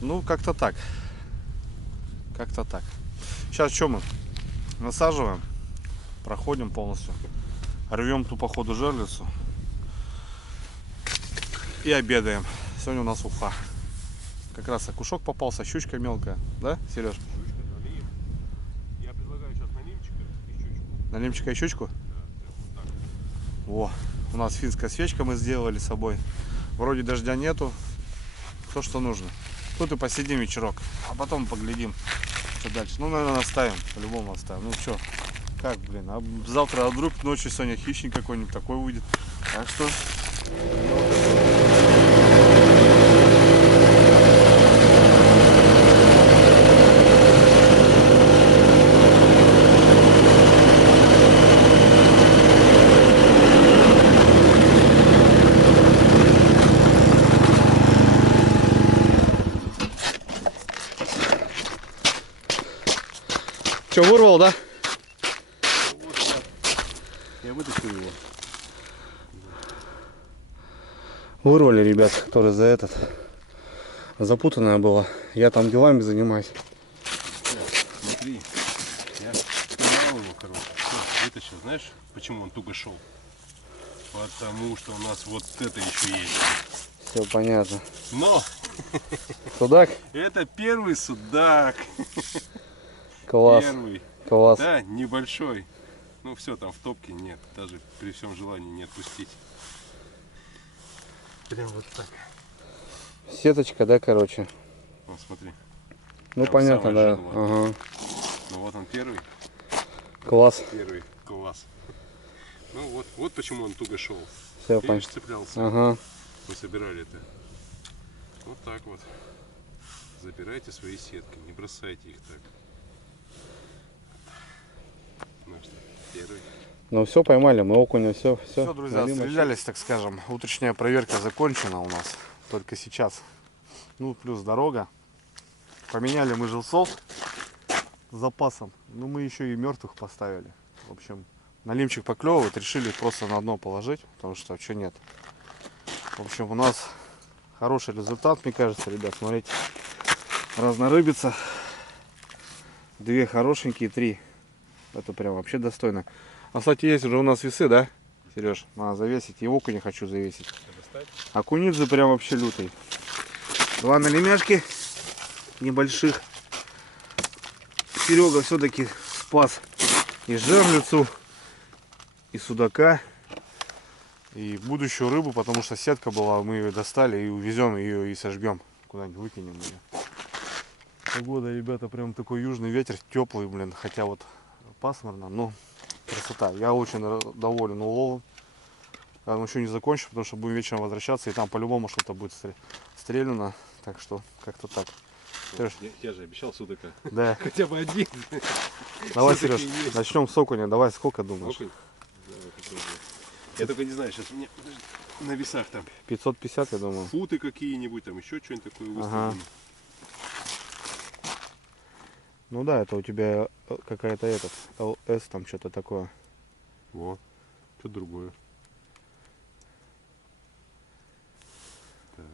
Ну, как-то так. Как-то так. Сейчас что мы? Насаживаем. Проходим полностью. Рвем ту по ходу жерлицу. И обедаем. Сегодня у нас уха. Как раз окушок попался, щучка мелкая. Да, Сереж? Щучка, налим. Я предлагаю сейчас налимчика и щучку. Налимчика и щучку? Да, вот так. Во, у нас финская свечка мы сделали с собой. Вроде дождя нету. То, что нужно. Тут и посидим вечерок. А потом поглядим, что дальше. Ну, наверное, оставим. По-любому оставим. Ну что, как, блин. А завтра вдруг ночью сегодня хищник какой-нибудь такой выйдет. Так что... Что, вырвал, да? Вот, я вытащил его. Вырвали, ребят, который за этот. Запутанная была. Я там делами занимаюсь. Смотри, я поймал его, короче. Все, вытащил. Знаешь, почему он туго шел? Потому что у нас вот это еще есть. Все понятно. Но Судак? это первый судак. Класс. Первый. Класс. Да, небольшой. Ну все, там в топке нет. Даже при всем желании не отпустить. Прям вот так. Сеточка, да, короче. Вот смотри. Ну Там понятно, самое да. жерло. Ага. Ну вот он первый. Класс. Первый класс. Ну вот почему он туго шел. Все Видишь, понятно. цеплялся. Ага. Мы собирали это. Вот так вот. Забирайте свои сетки, не бросайте их так. Ну что, первый. Ну все, поймали, мы окуня, все. Все, друзья, отстрелялись, так скажем. Утренняя проверка закончена у нас. Только сейчас. Ну, плюс дорога. Поменяли мы жилцов с запасом. Ну, мы еще и мертвых поставили. В общем, налимчик поклевывает. Решили просто на дно положить, потому что что нет. В общем, у нас хороший результат, мне кажется, ребят. Смотрите. Разнорыбица. 2 хорошенькие, 3. Это прям вообще достойно. А, кстати, есть уже у нас весы, да, Сереж? Надо завесить. И окуня хочу завесить. А кунидзе прям вообще лютый. 2 налимяшки небольших. Серега все-таки спас и жерлицу, и судака, и будущую рыбу, потому что сетка была, мы ее достали и увезем ее и сожгем. Куда-нибудь выкинем ее. Погода, ребята, прям такой южный ветер, теплый, блин, хотя вот пасмурно, но красота. Я очень доволен уловом. Мы еще не закончим, потому что будем вечером возвращаться, и там по-любому что-то будет стрелено. Так что как-то так. Я же обещал судака. Да. Хотя бы один. Давай, Всё-таки Сереж, есть. начнем с окуня. Давай, сколько думаешь? Окунь? Давай попробуем. Я только не знаю, сейчас у меня на весах там 550, я думаю. футы какие-нибудь, там еще что-нибудь такое выставлено. Ну да, это у тебя какая-то этот ЛС, там что-то такое. Во, что другое. Так.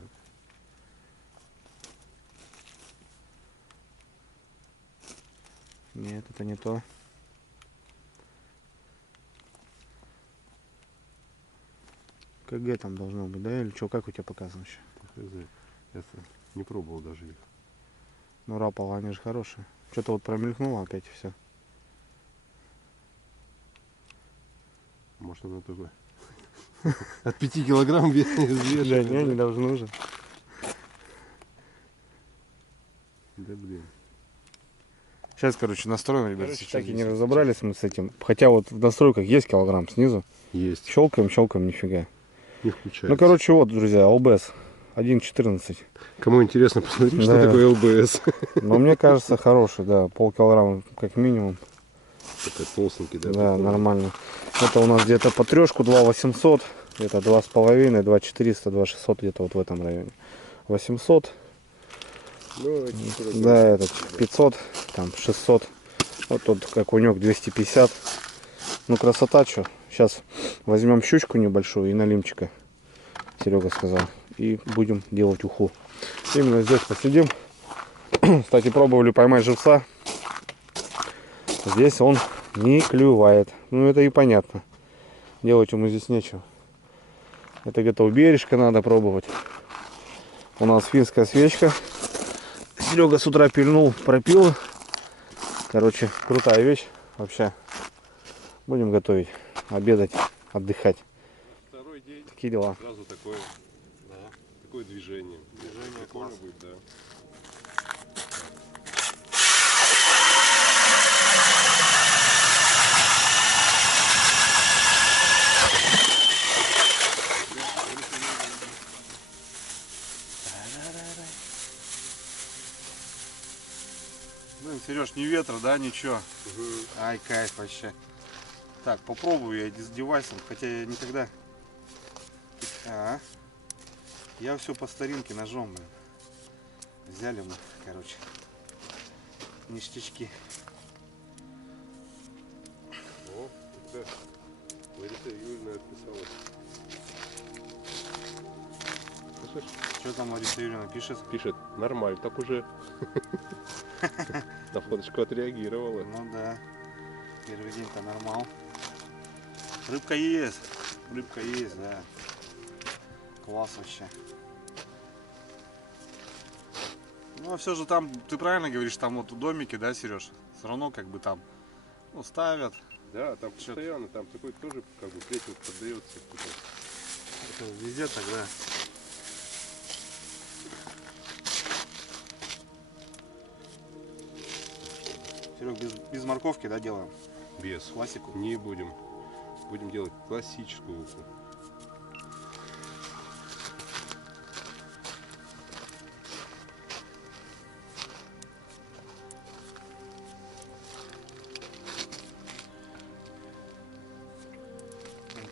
Нет, это не то. КГ там должно быть, да? Или что, как у тебя показано еще? Я не пробовал даже их. Ну, рапал, они же хорошие. Что-то вот промелькнуло опять и все. Может, оно такое от 5 килограмм взвешивает. Да, не должны уже. Да блин. Сейчас, короче, настроим, ребят. Короче, Так и не здесь разобрались мы с этим. Хотя вот в настройках есть килограмм снизу. Есть. Щелкаем, нифига. Не включается. Ну, короче, вот, друзья, ЛБС 1.14. Кому интересно посмотреть, Да. что такое ЛБС. Но мне кажется, хороший, да. Полкилограмма как минимум. Такой толстенький, да? Да, нормально. Это у нас где-то по трешку 2800. Это 2,5, 2400, 2600 где-то вот в этом районе. 800. Ну, Да, этот 500, там 600. Вот тут как конек 250. Ну, красота, что. Сейчас возьмем щучку небольшую и налимчика. Серега сказал. И будем делать уху. Именно здесь посидим. Кстати, пробовали поймать живца. Здесь он не клювает. Ну, это и понятно. Делать ему здесь нечего. Это где-то у бережка надо пробовать. У нас финская свечка. Серега с утра пильнул, пропил. Короче, крутая вещь вообще. Будем готовить, обедать, отдыхать. Второй день. Такие дела. Сразу такое, да, такое движение. Движение класс будет, да. Блин, Сереж, ни ветра, да, ничего. Угу. Ай, кайф вообще. Так, попробую я с девайсом, хотя я никогда... Я все по старинке ножом, блин. Взяли мы, короче, ништячки. О, это Лариса Юрьевна отписалась. Слышишь? Что там Лариса Юрьевна пишет? Пишет, нормально, так уже. На фоточку отреагировала. Ну да, первый день-то нормал. Рыбка есть, да. Класс вообще. Ну а все же там, ты правильно говоришь, там вот домики, да, Сереж? Все равно как бы там, ну, ставят. Да, там постоянно, там такой тоже как бы плетень поддается. Это везде тогда. Серег, без морковки, да, делаем? Без. Классику. Не будем. Будем делать классическую уху.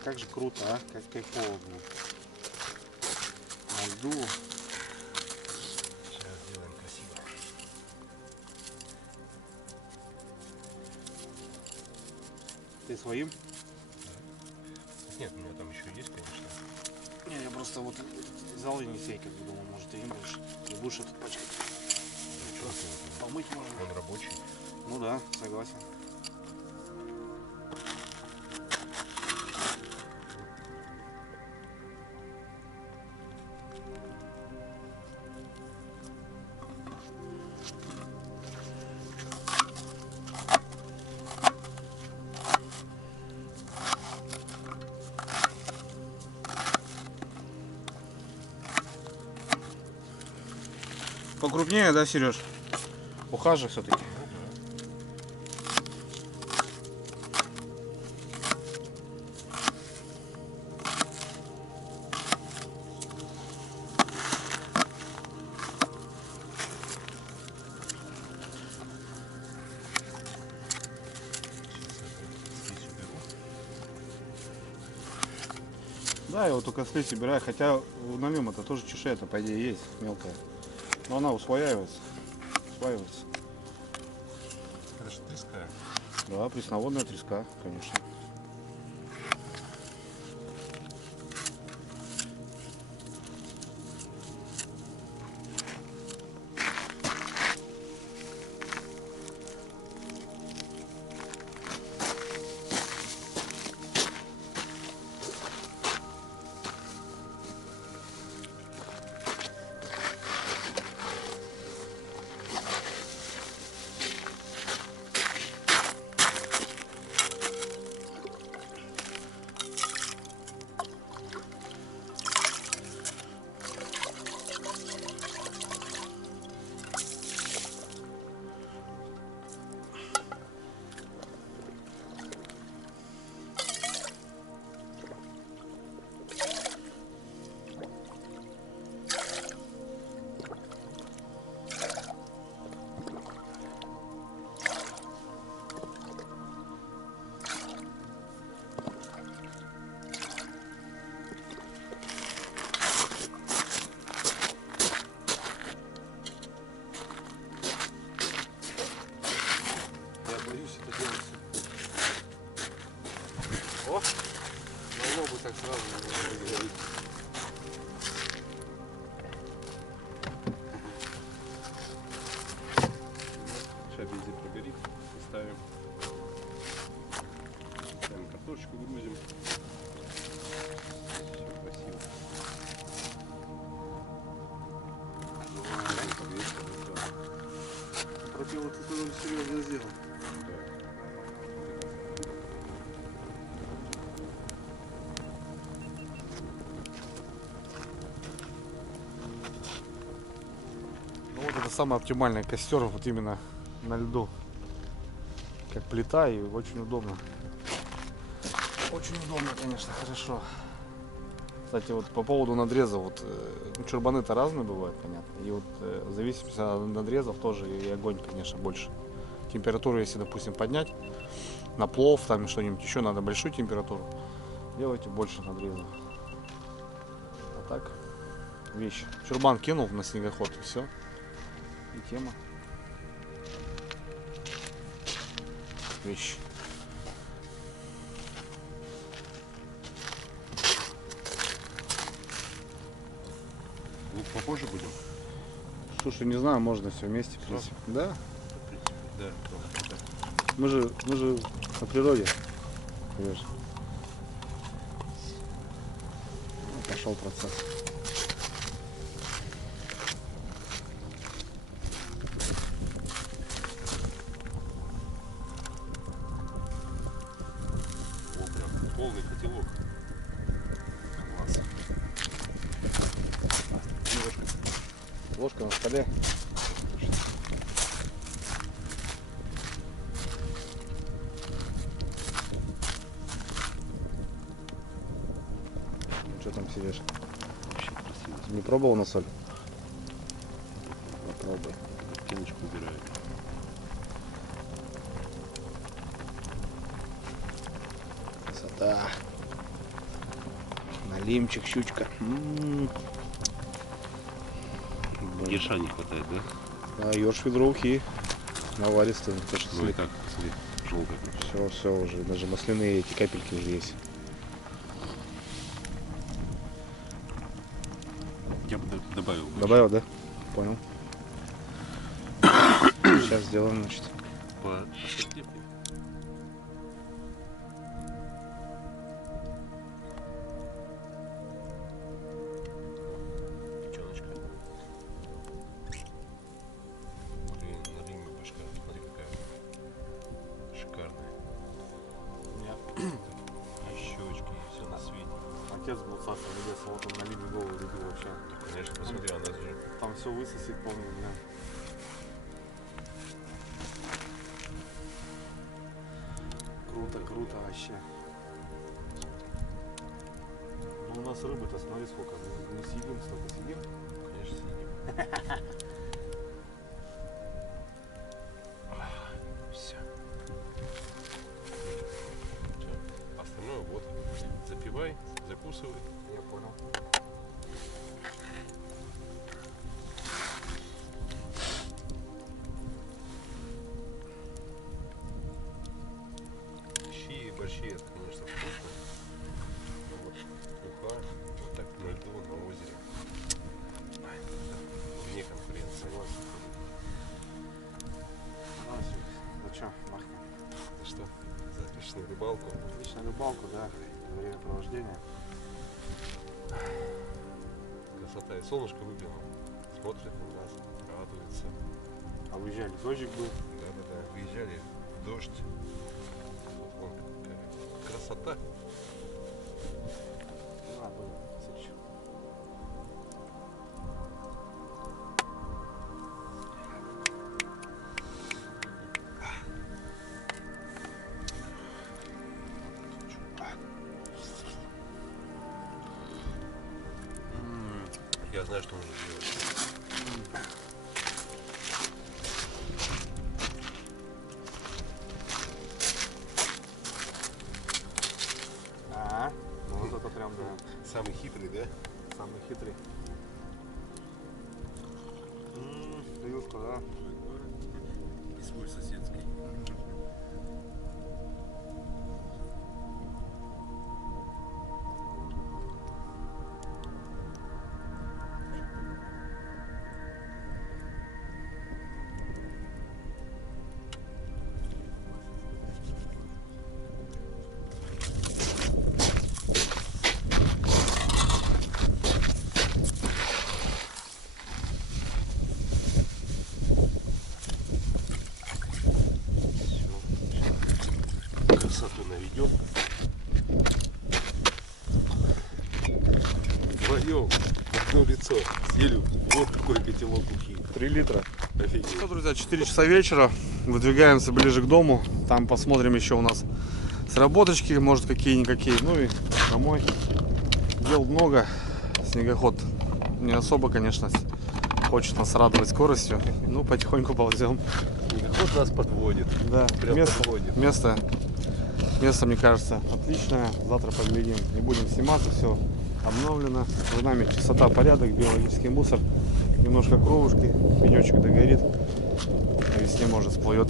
Как же круто, а? Как кайфово, блин. На льду. Сейчас сделаем красиво. Ты своим? Нет, у меня там еще есть, конечно. Не, я просто вот взял Енисей, как бы думал, может, ты им будешь. Не будешь этот пачкать. Помыть можно. Он рабочий. Ну да, согласен. Покрупнее, да, Сереж? Уха же все-таки. Да, я вот только слизь убираю, хотя у налима-то тоже чешуя-то по идее есть мелкая. Но она усваивается. Да, пресноводная треска, конечно. О, могло бы так сразу не говорить. Сейчас бензин прогорит, ставим. Ставим картошечку, грузим. Все красиво. Против вот это серьезно сделал. Ну вот это самый оптимальный костер вот именно на льду. Как плита и очень удобно. Очень удобно, конечно, хорошо. Кстати, вот по поводу надреза, вот чурбаны-то разные бывают, понятно. И вот в зависимости от надрезов тоже и огонь, конечно, больше. Температуру, если, допустим, поднять на плов, там что-нибудь еще, надо большую температуру, делайте больше надрезов. А так, вещь. Чурбан кинул на снегоход и все. И тема. Вещь. Лук попозже будем? Слушай, не знаю, можно все вместе, в принципе. Да? В принципе, да. Мы же на природе. Конечно. Пошел процесс. О, прям полный котелок. Класс. Ложка на столе. Что там сидишь? Вообще красиво. Не пробовал на соль? Попробуй. Пеночку убираю. Красота. Налимчик, щучка. Ерша не хватает, да? А ёрш ведро ухи. Наваристый. Ну и как, смотри, желтый. Все уже. Даже масляные эти капельки уже есть. Я бы добавил. Добавил, да? Понял. Сейчас сделаем, значит. По степени. Печеночка. Блин, на лиме башка. Смотри, какая шикарная. И щечки, и все на свете. Отец был царство небесное, вот он на лиме голову любил вообще. Конечно, посмотри, она же Там все высосет, помню, бля. Круто вообще. Ну у нас рыбы-то смотри сколько. Мы съедим, столько съедим. конечно, съедим. Все. Остальное вот. Запивай, закусывай. Я понял. борщи, это, конечно, вкусно. Вот уха, вот так на льду, на озере. Вне конкуренции. Ну что, махнем? Это что? За отличную рыбалку. Отличная рыбалку, да, времяпровождение. Красота. И солнышко выглянуло. Смотрит на нас, радуется. А выезжали, дождик был. Да-да-да, выезжали в дождь. Вот вон какая красота. А, было. Слушай. Я знаю, что нужно сделать. Ну вот это прям, да, Самый хитрый, да? самый хитрый. Плюшка, да? И свой соседский. Красоту наведем. Вдвоем одно лицо съели вот такой котелок ухи. 3 литра. Офигеть. Ну, друзья, 4 часа вечера. Выдвигаемся ближе к дому. Там посмотрим еще у нас сработочки, может какие-никакие. Ну и домой. Дел много. Снегоход не особо, конечно, хочет нас радовать скоростью. Ну, потихоньку ползем. Снегоход нас подводит. Да, Прям место, подводит. место, мне кажется, отличное. Завтра поглядим. Не будем сниматься, все обновлено. За нами чистота, порядок, биологический мусор. Немножко кровушки, пенечек догорит. А весне, может, всплывет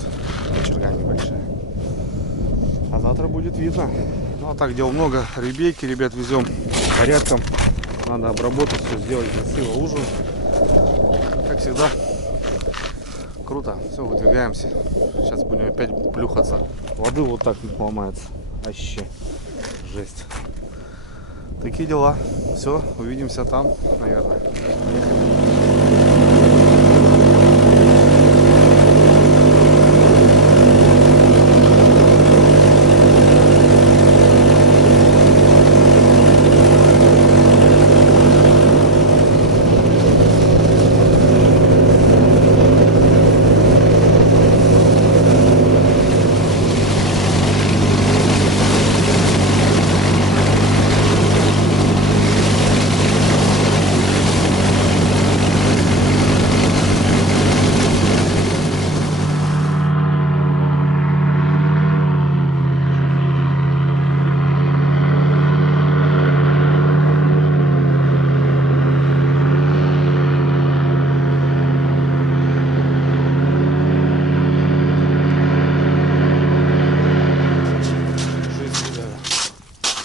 кочерга небольшая. А завтра будет видно. Ну а так, дел много. Ребейки, ребят, везем порядком. Надо обработать, все сделать красиво. Ужин. Как всегда. Круто. Все, выдвигаемся. Сейчас будем опять плюхаться. Воды вот так не ломается. Вообще. Жесть. Такие дела. Все, увидимся там, наверное.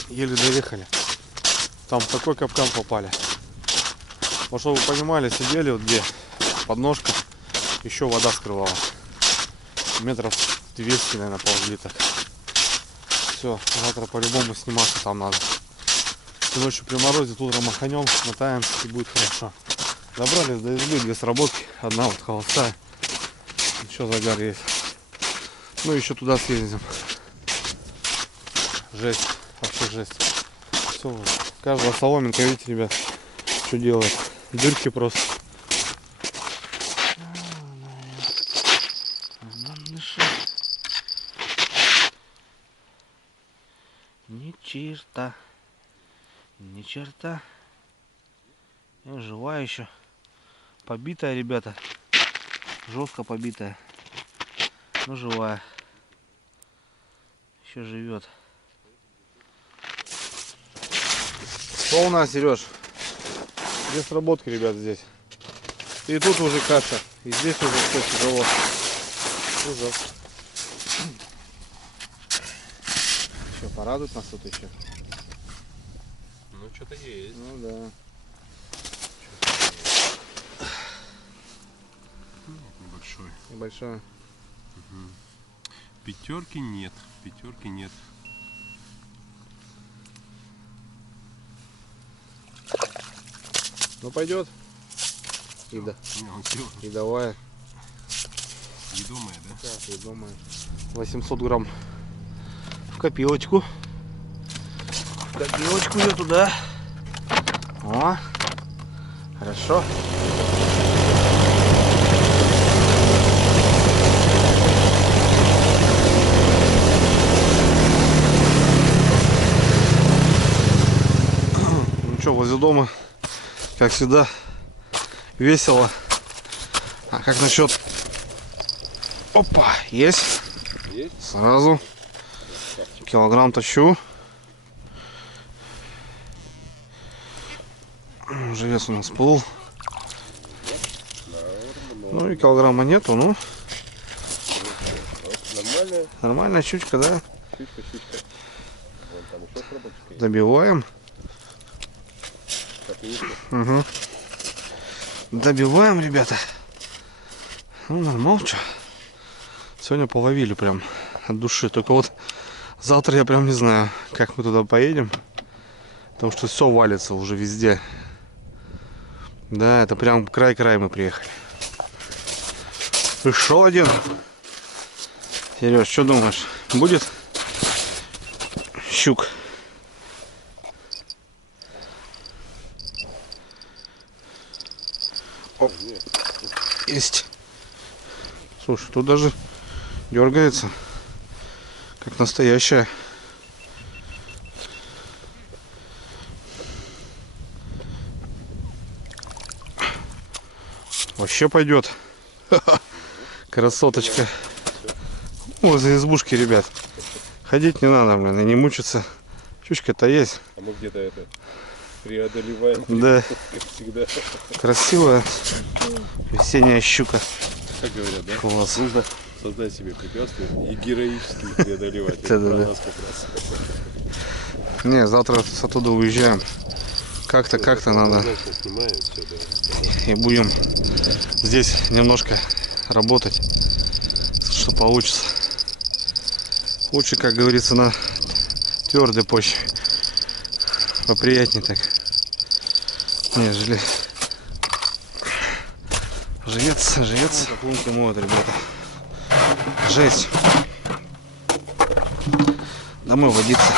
Еле доехали. Там в такой капкан попали. Вот чтобы вы понимали, сидели вот где подножка, еще вода скрывала. Метров 200, наверное, ползли так. Все, завтра по-любому сниматься там надо. Ночью приморозит, утром маханем, мотаем и будет хорошо. Добрались до избы, 2 сработки, одна вот холостая. Еще загар есть. Ну еще туда съездим. Жесть. Вообще жесть. Все, каждая соломинка, видите, ребят, что делает. Дырки просто. Ни черта. Ни черта. Жива еще. Побитая, ребята. Жестко побитая. Но живая. Еще живет. Что у нас, Сереж? 2 сработки, ребят, здесь. И тут уже каша. И здесь уже все тяжело. Ужас. Что, порадует нас тут еще? Ну, что-то есть. Ну да. Небольшой. Небольшое. Пятерки нет. Пятерки нет. Ну пойдет. И, да. Не, он сел. И давай. Ведомая, да? Так, я думаю. 800 грамм в копилочку. В копилочку ее туда. О, хорошо. Ну что, возле дома, как всегда, весело. А как насчет... Опа, есть. Есть? Сразу. Килограмм тащу. Живец у нас плыл. Ну и килограмма нету, ну. Нормально. Нормальная щучка, да? Щучка. Вон там еще пробочка. Добиваем. Угу. Добиваем, ребята. Ну, нормально, что. Сегодня половили прям от души. Только вот завтра я прям не знаю, как мы туда поедем. Потому что все валится уже везде. Да, это прям край-край мы приехали. Пришел один. Сереж, что думаешь? Будет щук? О, есть. Слушай, тут даже дергается, как настоящая. Вообще пойдет. Красоточка. Возле избушки, ребят. Ходить не надо, блин, и не мучиться. Щучка-то есть. А мы где-то это преодолеваем. Да. Как всегда. Красивая весенняя щука. Как говорят, да? Класс. Нужно создать себе препятствия и героически их преодолевать. Это Да-да-да. про нас как раз. Не, завтра с оттуда уезжаем. Как-то надо. Снимаем все, да. И будем здесь немножко работать, что получится. Лучше, как говорится, на твердой почве. Поприятнее так, нежели живец. Как лунки моют, ребята. Жесть. Домой водиться.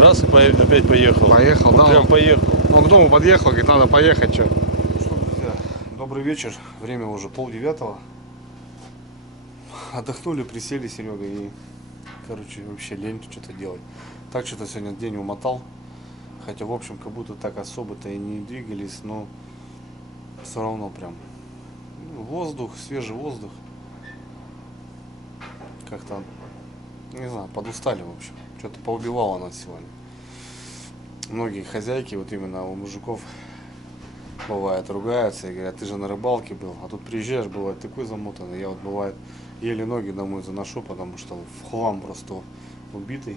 Раз и опять поехал. Поехал, Вот да. прям поехал. Он к дому подъехал, говорит, надо поехать, что. Что, друзья, добрый вечер. Время уже 8:30. Отдохнули, присели, Серега, и, короче, вообще лень что-то делать. Так что-то сегодня день умотал. Хотя, в общем, как будто так особо-то и не двигались, но все равно прям воздух, свежий воздух. Как-то, не знаю, подустали, в общем. Что-то поубивало нас сегодня. Многие хозяйки, вот именно у мужиков, бывает, ругаются и говорят, ты же на рыбалке был, а тут приезжаешь, бывает такой замотанный. Я вот, бывает, еле ноги домой заношу, потому что в хлам просто убитый.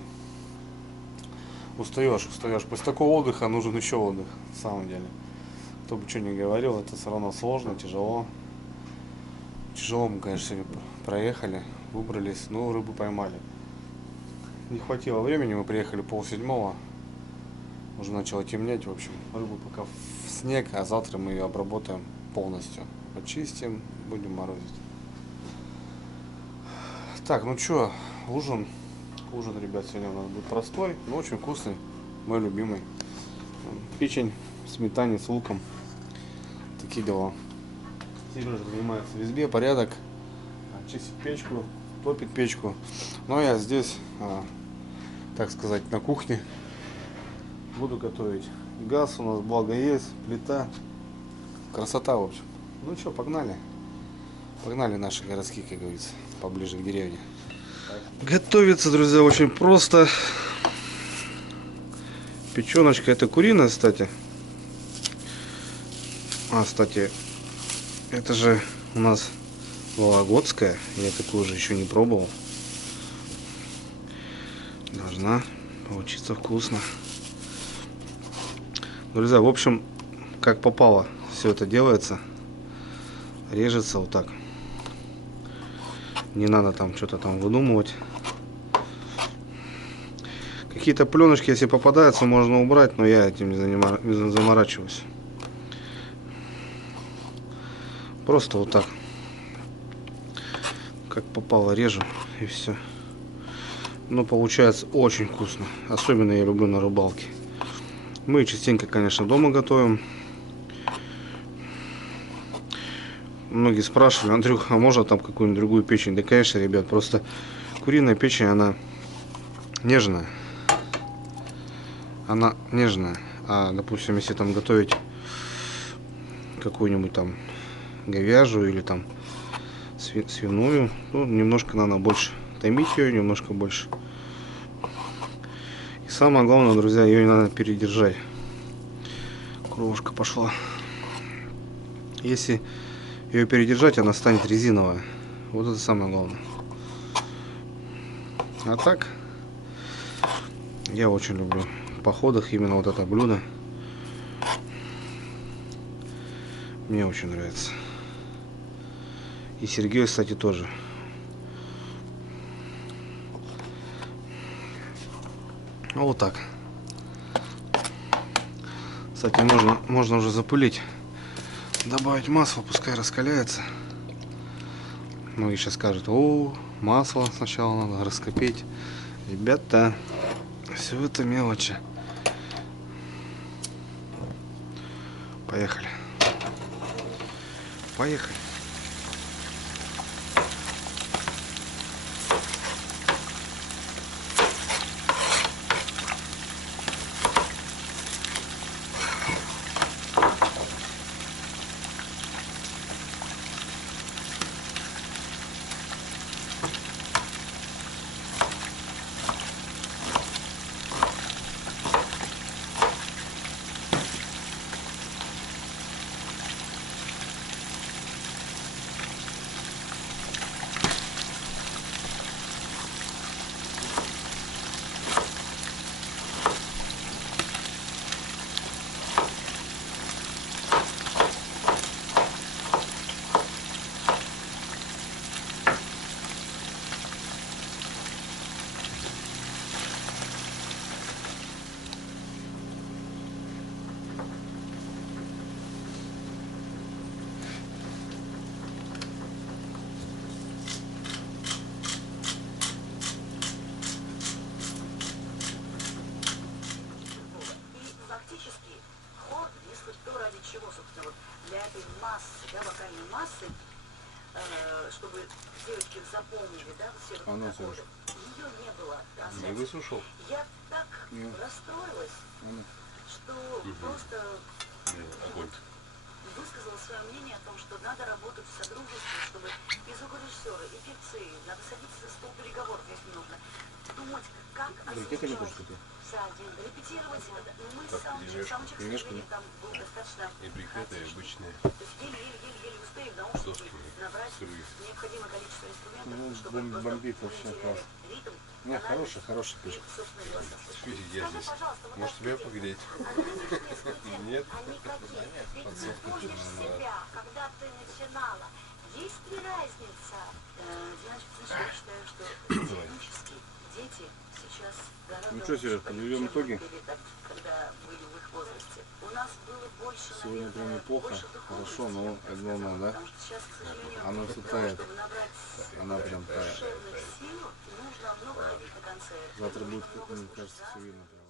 Устаешь. После такого отдыха нужен еще отдых, на самом деле. Кто бы что ни говорил, это все равно сложно, тяжело. Тяжело мы, конечно, сегодня проехали, выбрались, но рыбу поймали. Не хватило времени, мы приехали 6:30. Уже начало темнеть, в общем. Рыбу пока в снег, а завтра мы ее обработаем полностью. Почистим, будем морозить. Так, ну что, ужин. Ужин, ребят, сегодня у нас будет простой, но очень вкусный. Мой любимый. Печень в сметане с луком. Такие дела. Сережа занимается в избе, порядок. Чистит печку, топит печку. Но я здесь, так сказать, на кухне буду готовить. Газ у нас благо есть, плита. Красота, в общем. Ну что, погнали. Погнали наши городские, как говорится, поближе к деревне. Готовится, друзья, очень просто. Печеночка, это куриная, кстати. Кстати, это же у нас вологодская. Я такую же еще не пробовал. Должна получиться вкусно. Друзья, в общем, как попало, все это делается. Режется вот так. Не надо там что-то там выдумывать. Какие-то пленочки, если попадаются, можно убрать, но я этим не заморачиваюсь. Просто вот так, как попало, режу и все. Но получается очень вкусно. Особенно я люблю на рыбалке. Мы частенько, конечно, дома готовим. Многие спрашивали: Андрюх, а можно там какую-нибудь другую печень? Да, конечно, ребят, просто куриная печень, она нежная. Она нежная. А, допустим, если там готовить какую-нибудь там говяжью или там свиную, ну, немножко надо больше томить ее, немножко больше. И самое главное, друзья, ее не надо передержать. Кровушка пошла. Если ее передержать, она станет резиновая. Вот это самое главное. А так, я очень люблю в походах именно вот это блюдо. Мне очень нравится. И Сергею, кстати, тоже. Вот так. Кстати, можно уже запылить. Добавить масло, пускай раскаляется. Многие сейчас скажут: о, масло сначала надо раскопить. Ребята, все это мелочи. Поехали. Поехали. вокальной массы, чтобы девочки запомнили, да, все вот аккорды. Ее не было. Не высушил? Я так расстроилась, что просто высказала свое мнение о том, что надо работать в содружестве, чтобы и звукорежиссеры, и певцы, надо садиться за стол переговоров, если нужно, думать, как озвучивать за один, репетировать. Мы с Самчик, к сожалению, там был достаточно... И брикеты обычные. То есть еле-еле успели в наушники набрать необходимое количество инструментов, чтобы бомбит просто вообще класс. ритм. Нет, хорошая печка. Я здесь. Может тебя погреть? Нет? Ты помнишь себя, когда ты начинала. Есть ли разница? Значит, я считаю, что технически дети сейчас гораздо Ну что, Сереж, подведем итоги? Когда были в их возрасте. У нас было больше, Сегодня наверное, прям неплохо, больше хорошо, духовности, но одно, да? потому что сейчас, к сожалению, Она все для того, тает. чтобы набрать Она прям тает. душевных сил, нужно много ходить на концерты. Завтра будет, нужно как много мне слушать кажется, все разных видно.